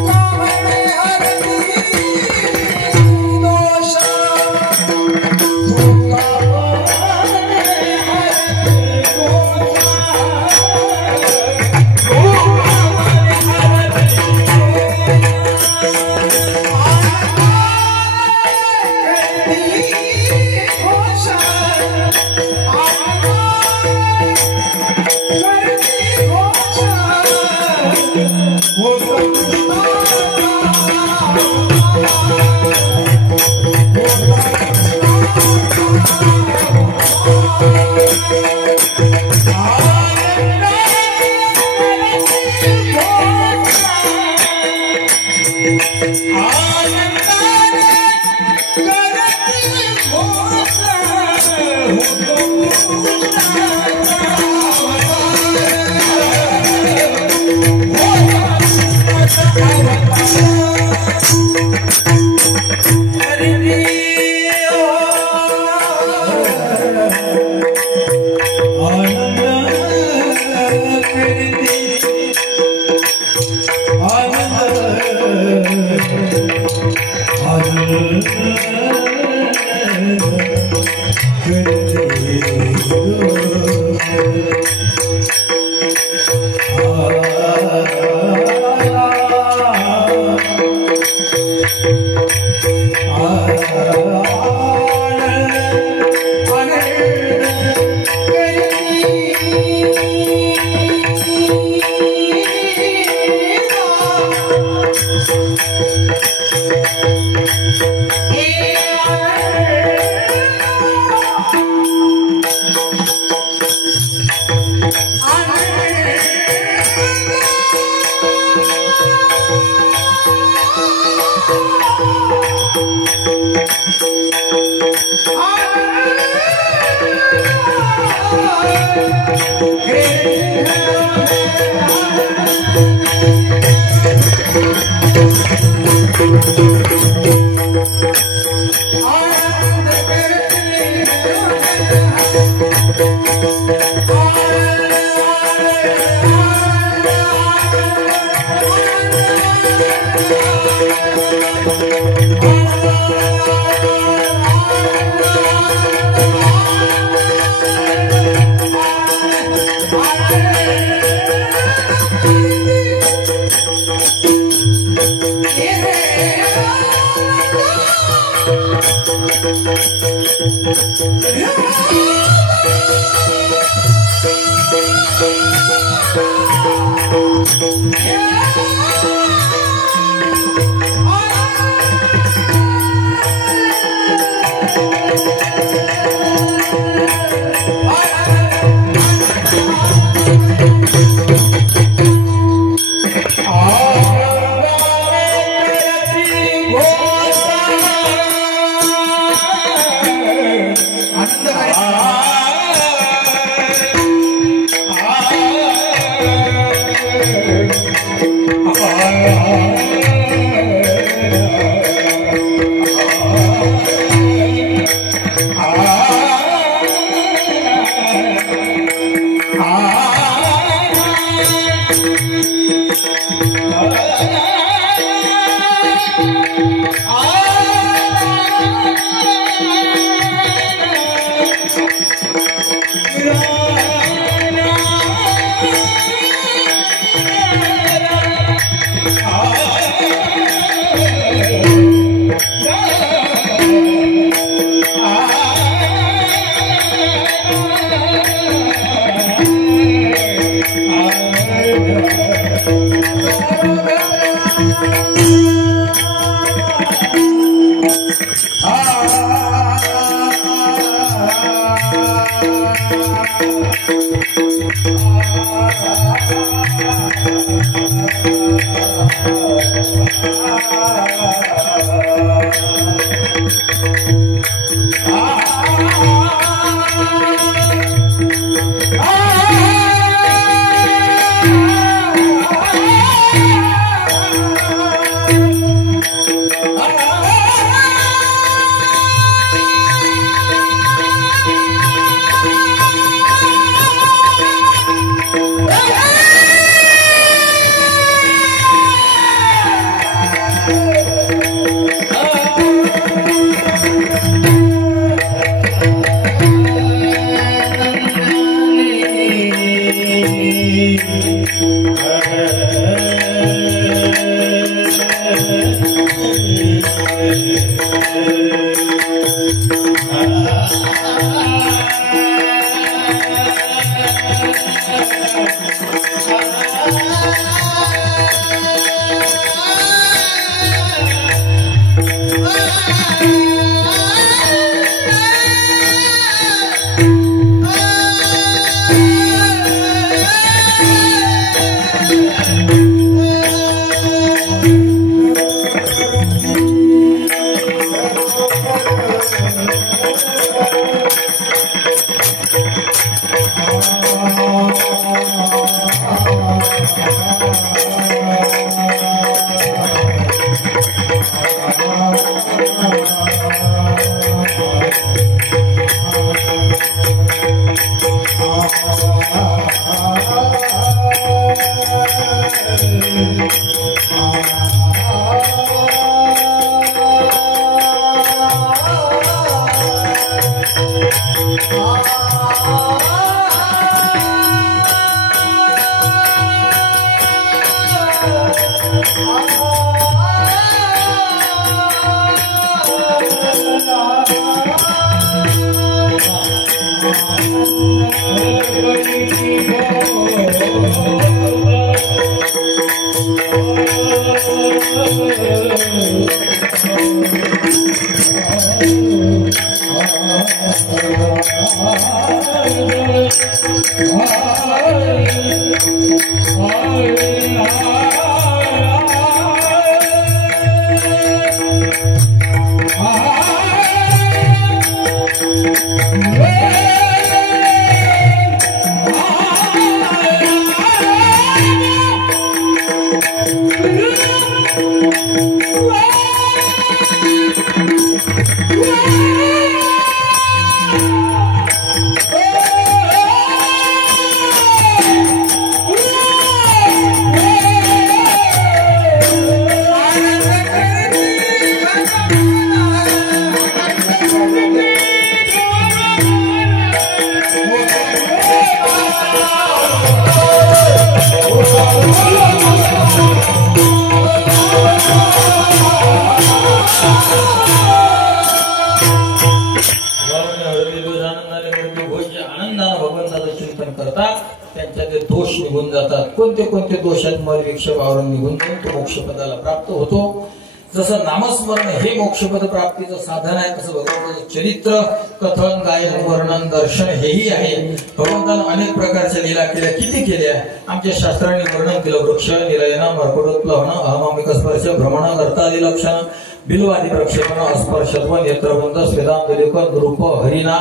त्यांच्यातले दोष निघून जातात. कोणते कोणते दोषात मलविक्षेप आवरण निघून जाऊन तो मोक्षपदाला प्राप्त होतो. जसं नामस्मरण हे मोक्षपद प्राप्तीचं साधन आहे, तसं भगवंताचं चरित्र कथन गायन वर्णन दर्शन हेही आहे. भगवंतानं अनेक प्रकारच्या लीला केल्या, किती केल्या आमच्या शास्त्रांनी वर्णन केलं. वृक्ष निलयन मर्कुटोत्प्लवन अहमामिक स्पर्श भ्रमण कर्तादी लक्षण बिलवादी प्रक्षेपण अस्पर्शत्व नेत्रबंध स्वेदांतलिक नृप हरिना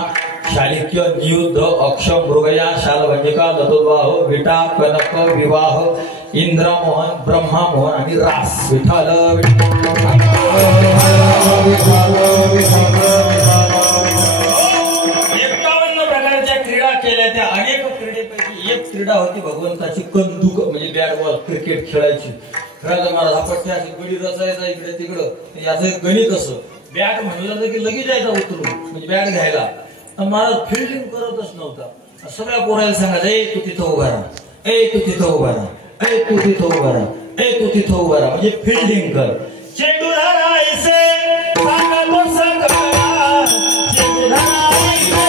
शालिक्य नियुद्ध अक्षम मृगया शालभंजिका दतोद्वाह विटा कनक विवाह इंद्रमोहन ब्रह्मामोहन आणि रास. विठाल 51 प्रकारच्या क्रीडा केल्या. त्या अनेक क्रीडेपैकी एक क्रीडा होती भगवंताची कंदुक म्हणजे बॅट बॉल क्रिकेट खेळायची. राजा महाराज हा पट्ट्या गडी रचायचा इकडे तिकडं. याचं गणित असं बॅट म्हणलं की लगेच जायचा उतरून म्हणजे बॅट घ्यायला. महाराज फिल्डिंग करतच नव्हता. सगळ्या पोरायला सांगायचं ए तू तिथं उभा राहा, ए तू तिथं उभा राहा, ए तू तिथं उभा राहा, ए तू तिथं उभा राहा म्हणजे फिल्डिंग कर. चेंडू धरायचे सांगतो सगळा, चेंडू धरायचे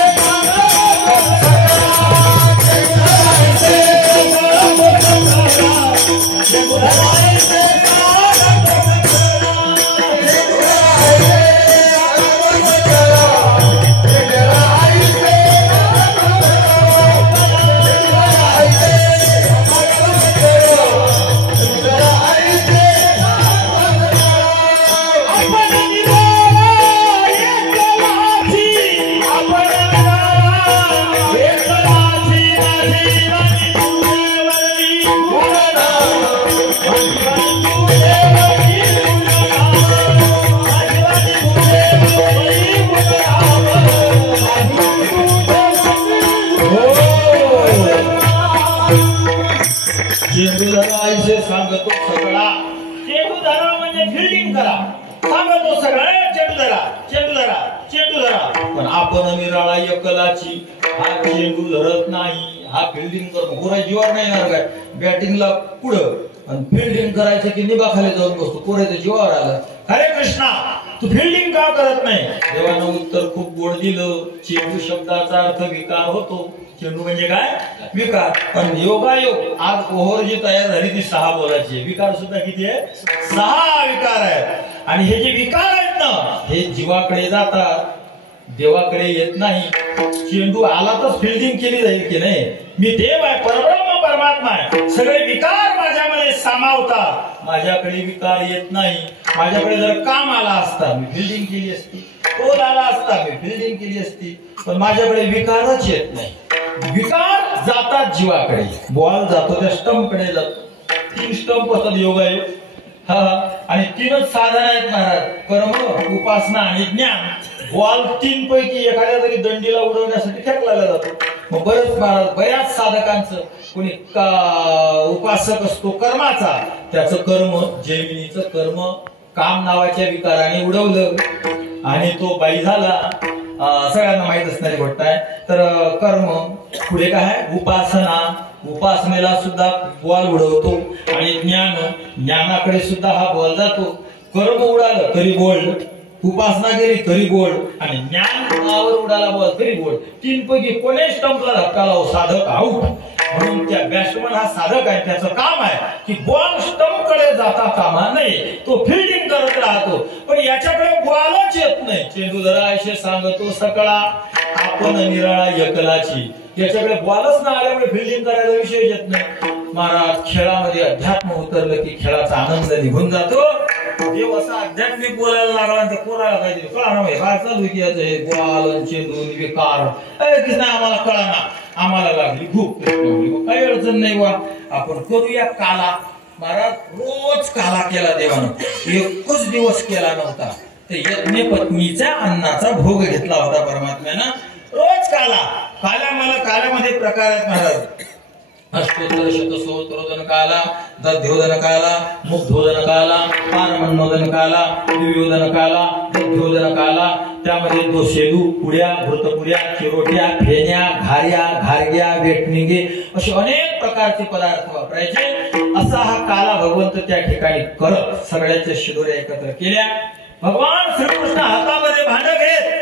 चेंडू धरायचे सांगतो सगळा. चेंडू धरा म्हणजे फिल्डिंग करा. सांगतो सगळा चेंडू धरा, चेंडू धरा, चेंडू धरा. पण आपण निराळा एकलाची हा चेंडू धरत नाही, हा फिल्डिंग करतो. पुरा जीवावर नाही येणार काय बॅटिंगला पुढं आणि फिल्डिंग करायचं की निभाखाली जाऊन बसतो. पुऱ्याच्या जीवावर आलं. हरे कृष्णा तू फिल्डिंग का करत नाही? देवानं उत्तर खूप गोड दिलं. चेंडू शब्दाचा अर्थ विकार होतो. चेंडू म्हणजे काय? विकार. पण योगायोग आज ओव्हर जी तयार झाली ती 6 बोलाची. विकार सुद्धा किती आहे? 6 विकार आहेत. आणि हे जे विकार आहेत ना हे जीवाकडे जातात, देवाकडे येत नाही. चेंडू आला तर फिल्डिंग केली जाईल की नाही. मी देव आहे, परब्रह्म परमात्मा आहे. सगळे विकार माझ्यामध्ये सामावतात, माझ्याकडे विकार येत नाही. माझ्याकडे जर काम आला असता मी बिल्डिंग केली असती, क्रोध आला असता मी बिल्डिंग केली असती, पण माझ्याकडे विकारच येत नाही. विकार जातात जीवाकडे, बॉल जातो त्या स्टंपकडे जातो. 3 स्टंप होतात योगायोग. आणि 3च साधन आहेत महाराज, कर्म, उपासना आणि ज्ञान. बॉल 3 पैकी एखाद्या तरी दंडीला उडवण्यासाठी फेकला जातो. मग बऱ्याच साधकांचं, कोणी उपासक असतो कर्माचा, त्याचं कर्म, जैमिनीचं कर्म काम नावाच्या विकाराने उडवलं आणि तो बाई झाला. सगळ्यांना माहित असणारी गोष्ट आहे. तर कर्म पुढे काय आहे, उपासना, उपासनेला सुद्धा बॉल उडवतो. आणि ज्ञान, ज्ञानाकडे सुद्धा हा बॉल जातो. कर्म उडालं तरी बॉल, उपासना केली तरी बॉल, आणि ज्ञानावर उडाला बॉल तरी बॉल. 3 पैकी कोणी स्टंपला धक्का लावू, साधक आऊट. म्हणून त्या बॅट्समन हा साधक आहे, त्याचं काम आहे की बॉल स्टंपकडे जाता कामा नये, तो फिल्डिंग करत राहतो. पण याच्याकडे बॉलच येत नाही. चेंडू धरायचे सांगतो सकळा, आपण निराळा एकलाची. याच्याकडे बॉलच ना आल्यामुळे फिल्डिंग करायचा विषय येत नाही. महाराज, खेळामध्ये अध्यात्म उतरलं की खेळाचा आनंद निघून जातो. देव असा आध्यात्मिक बोलायला लागला आणि पोराला काय दिलं कळा काय चालू की हे बॉल चेंडू विकार आम्हाला कळा ना, आम्हाला लागली भूक, काही अडचण नाही बा, आपण करूया काला. महाराज, रोज काला केला देवानं, एकच दिवस केला नव्हता. तर यज्ञ पत्नीच्या अन्नाचा भोग घेतला होता परमात्म्यानं. रोज काला. काल्यामध्ये प्रकार आहेत महाराज. अष्टोत्तर शतसहस्रोदन काला, दध्योदन काला, मुग्धोदन काला, पारमन्नोदन काला, दिव्योदन काला, दध्योदन काला. त्यामध्ये दोसेलू, पुड्या, भृतपुड्या, चिरोट्या, फेण्या, घाऱ्या, घारग्या, वेटनिगे असे अनेक प्रकारचे पदार्थ वापरायचे. असा हा काला भगवंत त्या ठिकाणी करत सगळ्यांच्या शिदोऱ्या एकत्र केल्या. भगवान श्रीकृष्ण हातामध्ये भांड घेत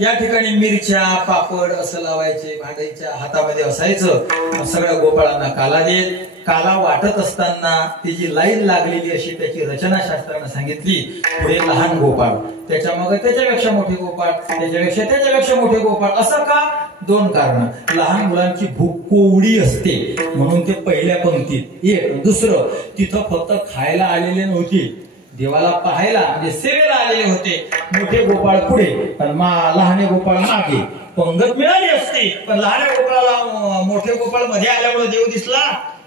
या ठिकाणी मिरच्या, पापड असं लावायचे, भांड्याच्या हातामध्ये असायचं. सगळ्या गोपाळांना काला देत. काला वाटत असताना त्याची लाईन लागलेली अशी त्याची रचनाशास्त्रानं सांगितली. पुढे लहान गोपाळ, त्याच्या मग त्याच्यापेक्षा मोठे गोपाळ, त्याच्यापेक्षा मोठे गोपाळ. असं का? 2 कारण. लहान मुलांची भूक कोवडी असते म्हणून ते पहिल्या पंक्तीत. एक. दुसरं, तिथं फक्त खायला आलेले नव्हते, देवाला पाहायला म्हणजे सेवेला आलेले होते. मोठे गोपाळ पुढे पण लहाने गोपाळ मागे. पंगत मिळाली असते पण लहान गोपाळाला मोठे गोपाळ मध्ये आल्यामुळे देव दिसला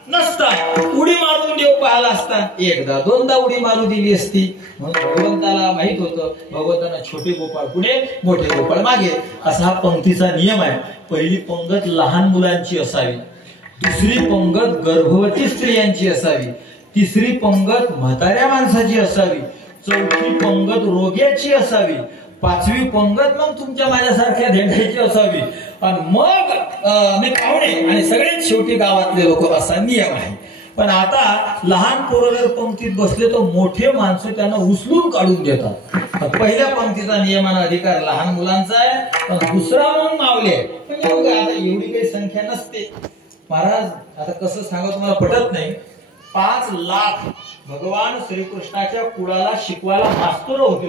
नसता. उडी मारून देव पाहिला असता. 1दा 2दा उडी मारू दिली असती. म्हणून भगवंताला माहित होतं, भगवंतांना छोटे गोपाळ पुढे, मोठे गोपाळ मागे, असा हा पंक्तीचा नियम आहे. पहिली पंगत लहान मुलांची असावी, दुसरी पंगत गर्भवती स्त्रियांची असावी, तिसरी पंगत म्हाताऱ्या माणसाची असावी, चौथी पंगत रोग्याची असावी, 5वी पंगत मग तुमच्या माझ्यासारख्या धेंड्याची असावी, आणि मग मी पाहुणे आणि सगळेच शेवटी गावातले लोक, असा नियम आहे. पण आता लहान पोरं जर पंक्तीत बसले तर मोठे माणसं त्यांना उचलून काढून देतात. पहिल्या पंक्तीचा नियमानं अधिकार लहान मुलांचा आहे, पण दुसरा मग मावले. आता एवढी काही संख्या नसते महाराज. आता कसं सांगा तुम्हाला पटत नाही. 5 लाख भगवान श्रीकृष्णाच्या कुळाला शिकवायला मास्तर होते.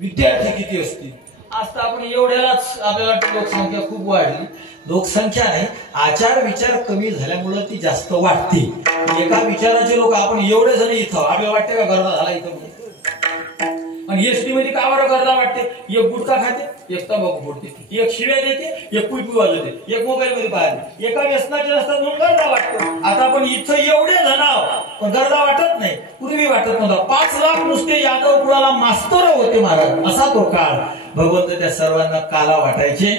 विद्यार्थी किती असतील? आज आपण एवढ्यालाच आपल्याला लोकसंख्या खूप वाढली. लोकसंख्या नाही, आचार विचार कमी झाल्यामुळे ती जास्त वाटते. एका विचाराचे लोक आपण एवढे जण इथं, आपल्याला वाटते का गर्दा झाला इथं? आणि एसटी मध्ये का बरं गर्दा वाटते? एक गुटखा खाते, एक तंबाखू फोडते, एक शिव्या देते, एक कुलपी वाजवते, एक मोबाईल मध्ये पाहते. एका व्यसनाचे असतात म्हणून गर्दा वाटतो. आता आपण इथं एवढे जण आहोत पण गर्दा वाटत नाही, पूर्वी वाटत नव्हता. 5 लाख नुसते यादव कुळाला मास्तर होते महाराज. असा तो काळ. भगवंत त्या सर्वांना काला वाटायचे.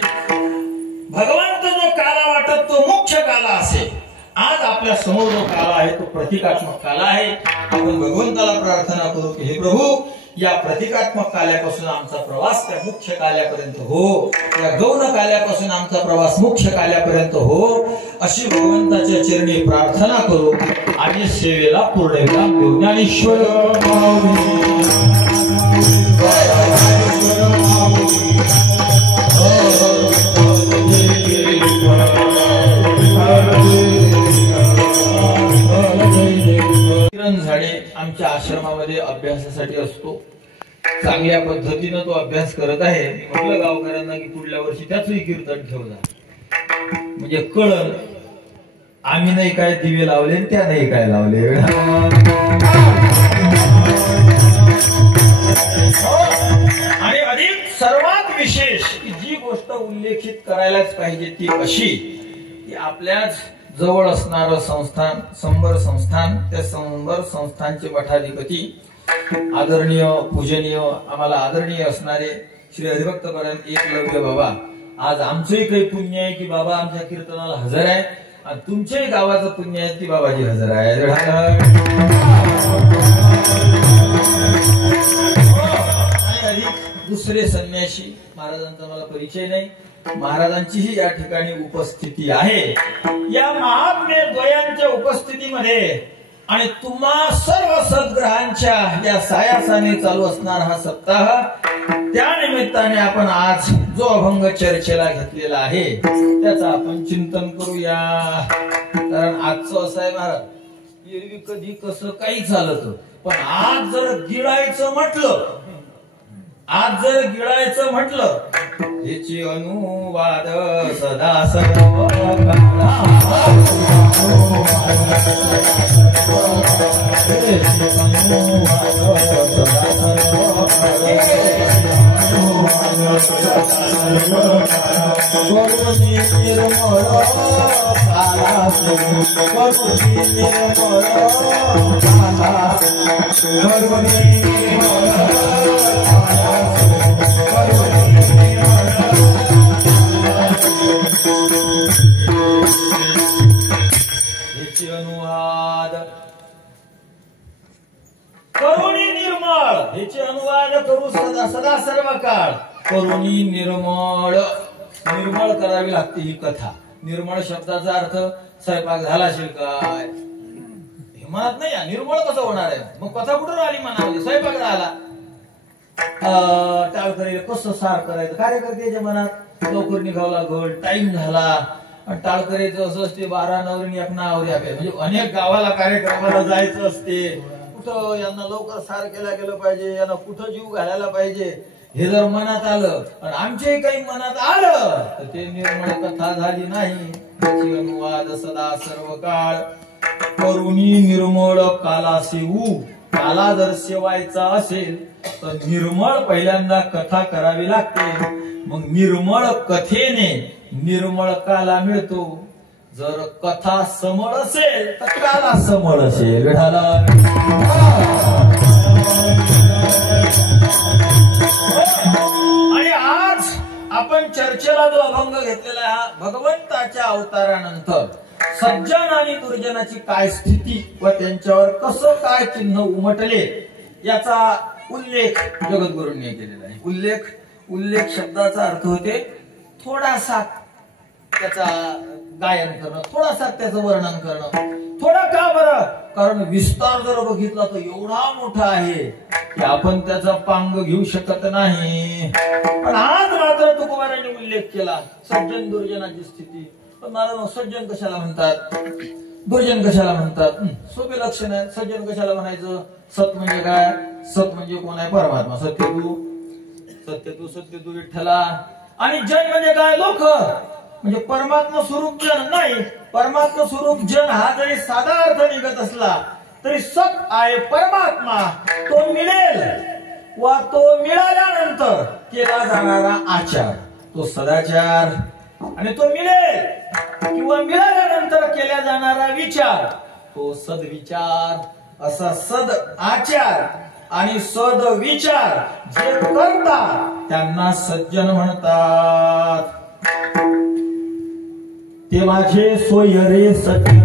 भगवंत जो काला वाटत तो मुख्य काला असे. आज आपल्या समोर जो काला आहे तो प्रतिकात्मक काला आहे. आपण भगवंताला प्रार्थना करू की हे प्रभू, या प्रतिकात्मक काल्यापासून आमचा प्रवास त्या मुख्य काल्यापर्यंत हो, या गौण काल्यापासून आमचा प्रवास मुख्य काल्यापर्यंत हो, अशी भगवंताच्या चरणी प्रार्थना करू आणि सेवेला पूर्ण विराम देऊ. ज्ञानेश्वर झाडे आमच्या आश्रमामध्ये अभ्यासासाठी असतो. चांगल्या पद्धतीनं तो अभ्यास करत आहे. म्हटलं गावकऱ्यांना की पुढल्या वर्षी त्याचंही कीर्तन ठेवला म्हणजे कळण. आम्ही नाही काय दिवे लावले आणि त्या नाही काय लावले. आणि अधिक सर्वात विशेष जी गोष्ट उल्लेखित करायलाच पाहिजे ती अशी की आपल्याच जवळ असणारं संस्थान संबर संस्थान, त्या संबर संस्थानचे मठाधिपती आदरणीय पूजनीय आम्हाला आदरणीय असणारे श्री हरिभक्तपरायण एकलव्य बाबा, आज आमचंही काही पुण्य आहे की बाबा आमच्या कीर्तनाला हजर आहे आणि तुमच्याही गावाचं पुण्य आहे की बाबाजी हजर आहे. दुसरे संन्यासी महाराजांचा मला परिचय नाही, महाराजांचीही या ठिकाणी उपस्थिती आहे. या महात्मे द्वयांच्या उपस्थितीमध्ये आणि तुम्हा सर्व सद्ग्रहांच्या या सायासाने चालू असणार हा सप्ताह, त्या निमित्ताने आपण आज जो अभंग चर्चेला घेतलेला आहे त्याचा आपण चिंतन करूया. कारण आजचं असं आहे महाराज, एरवी कधी कसं काही चालत, पण आज जर गिळायचं म्हटलं याची अनुवाद सदा सर्व अनुवाद करुणी निर्मळ, ह्याचे अनुवाद करू सदा सर्व काळ. करुणी निर्मळ, निर्मळ करावी लागते ही कथा. निर्मळ शब्दाचा अर्थ स्वयंपाक झाला असेल काय हे म्हणत नाही. निर्मळ कसं होणार आहे, मग कथा कुठून आली मनामध्ये? स्वयंपाक झाला, टाळकरी कसं सार करायचं, कार्यकर्त्याच्या मनात लवकर निघावं लागल, टाइम झाला. टाळकरीचं असं असते 12 नवरी एक नावरी आहे, म्हणजे अनेक गावाला कार्यक्रमाला जायचं असते. कुठं यांना लवकर सार केला गेलं पाहिजे, यांना कुठं जीव घालायला पाहिजे हे जर मनात आलं आणि आमच्याही काही मनात आलं तर ते निर्मळ कथा झाली नाही. त्याची अनुवाद सदा सर्व काळ. करुणी निर्मळ काला सेवू, काला जर सेवायचा असेल तर निर्मळ पहिल्यांदा कथा करावी लागते. मग निर्मळ कथेने निर्मळ काला मिळतो. जर कथा समळ असेल तर काला समळ असेल. आणि आज आपण चर्चेला जो अभंग घेतलेला आहे हा भगवंताच्या अवतारानंतर सज्जन आणि दुर्जनाची काय स्थिती व त्यांच्यावर कसं काय चिन्ह उमटले याचा उल्लेख जगद्गुरूंनी केलेला आहे. उल्लेख शब्दाचा अर्थ होते थोडासा त्याचा गायन करणं, थोडासा त्याचं वर्णन करणं. थोडा का बरं? कारण विस्तार जर बघितला तर एवढा मोठा आहे की आपण त्याचा पांग घेऊ शकत नाही. पण आज मात्र तुकोबारांनी उल्लेख केला सज्जन दुर्जनाची स्थिती. पण मला सज्जन कशाला म्हणतात, दुर्जन कशाला म्हणतात? सोपे लक्षण आहे. सज्जन कशाला म्हणायचं? सत म्हणजे काय? सत म्हणजे कोण आहे? परमात्मा. सत्य तू विठ्ठला. आणि जन म्हणजे काय? लोक. म्हणजे परमात्मा स्वरूप जन नाही. परमात्मा स्वरूप जन हा जरी साधा अर्थ निघत असला तरी सत आहे परमात्मा. तो मिळेल वा तो मिळाल्यानंतर केला जाणारा आचार तो सदाचार. आणि तो मिळेल किंवा मिळाल्यानंतर केला जाणारा विचार तो सद्विचार. असा सद आचार आणि सद विचार जे करतात त्यांना सज्जन म्हणतात. ते माझे सोयरे सज्जन.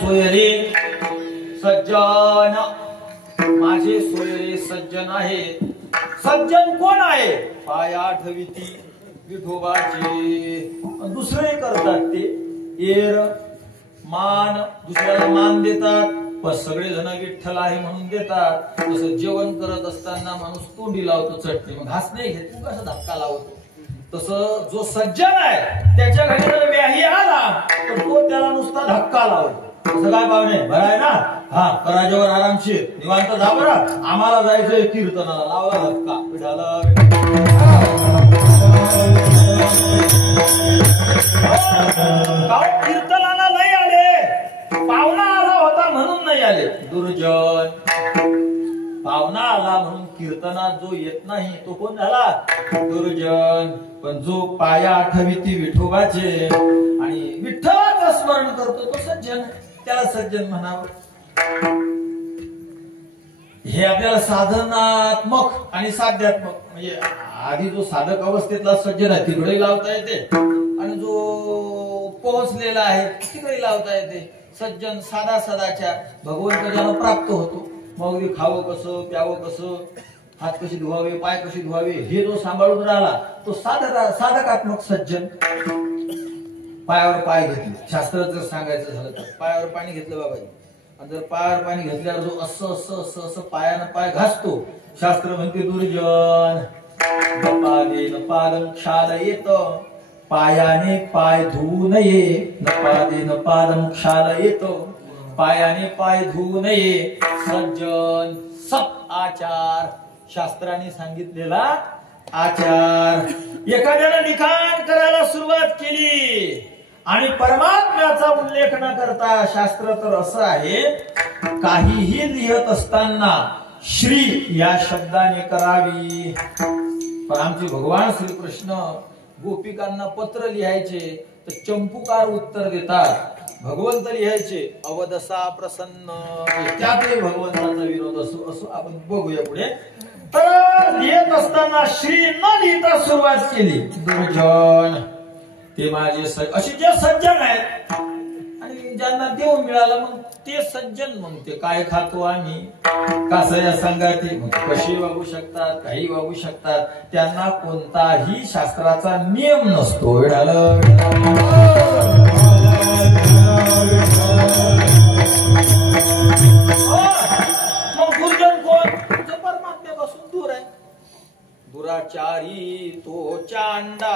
सोयरे सज्जन, माझे सोयरे सज्जन आहे. सज्जन कोण आहे? पाय आठविती विठोबाचे. दुसरे करतात ते एर मान, दुसऱ्याला मान देतात, पण सगळे जण विठ्ठल आहे म्हणून देतात. तसं जेवण करत असताना माणूस तोंडी लावतो चटणी, मग घास नाही घेत, तू कसा धक्का लावतो. तसं जो सज्जन आहे त्याच्या घरी जर व्याही आला तर तो त्याला नुसता धक्का लावतो. तसं काय पाहुणे बरं आहे ना? हा, कराजेवर आरामशीर निवांत जा बरं, आम्हाला जायचंय कीर्तनाला. लावला धक्का, विठाला कीर्तनाला नाही आले, पाहुणा आला होता म्हणून नाही आले. दुर्जन. पाहुणा आला म्हणून कीर्तनात जो येत नाही तो कोण झाला? दुर्जन. पण जो पाया आठविती विठोबाचे आणि विठ्ठलाचं स्मरण करतो तो सज्जन, त्याला सज्जन म्हणावं. हे आपल्याला साधनात्मक आणि साध्यात्मक, म्हणजे आधी जो साधक अवस्थेतला सज्जन आहे तिकडे लावता येते आणि जो पोहोचलेला आहे तिकडे लावता येते. सज्जन साधा सदाचार भगवंत ज्याला प्राप्त होतो. मग खावं कसं, प्यावं कसं, हात कशी धुवावे, पाय कशी धुवावे, हे जो सांभाळून राहिला तो साधकात्मक सज्जन. पायावर पाय घेतले, शास्त्रात जर सांगायचं झालं तर पायावर पाणी घेतलं बाबाजी, आणि जर पायावर पाणी घेतल्यावर जो असं असं असं असं पायानं पाय घासतो, शास्त्र म्हणते दुर्जन. नपादेन पादं क्षालयेत, पायाने पाय धुवू नये. नपादेन पादं क्षालयेत, पायाने पाय धुवू नये. सज्जन सत आचार, शास्त्राने सांगितलेला आचार. एखाद्यानं लिखाण करायला सुरुवात केली आणि परमात्म्याचा उल्लेख न करता, शास्त्र तर असं आहे काहीही लिहत असताना श्री या शब्दाने करावी. पण आमचे भगवान श्रीकृष्ण गोपिकांना पत्र लिहायचे तर चंपूकार उत्तर देतात. भगवंत लिहायचे अवदसा प्रसन्न, त्यातही भगवंताचा विरोध असो. असो आपण बघूया पुढे. तर लिहित असताना श्री न लिहिता सुरुवात केली. दुर्जन. ते माझे असे जे सज्जन आहेत आणि ज्यांना देव मिळाला मग ते सज्जन. मग ते काय खातो आम्ही, कासया संगाती, कशी वागू शकतात, काही वागू शकतात, त्यांना कोणताही शास्त्राचा नियम नसतो. मग दुर्जन कोण? जो परमात्म्यापासून दूर आहे. दुराचारी तो चांडा,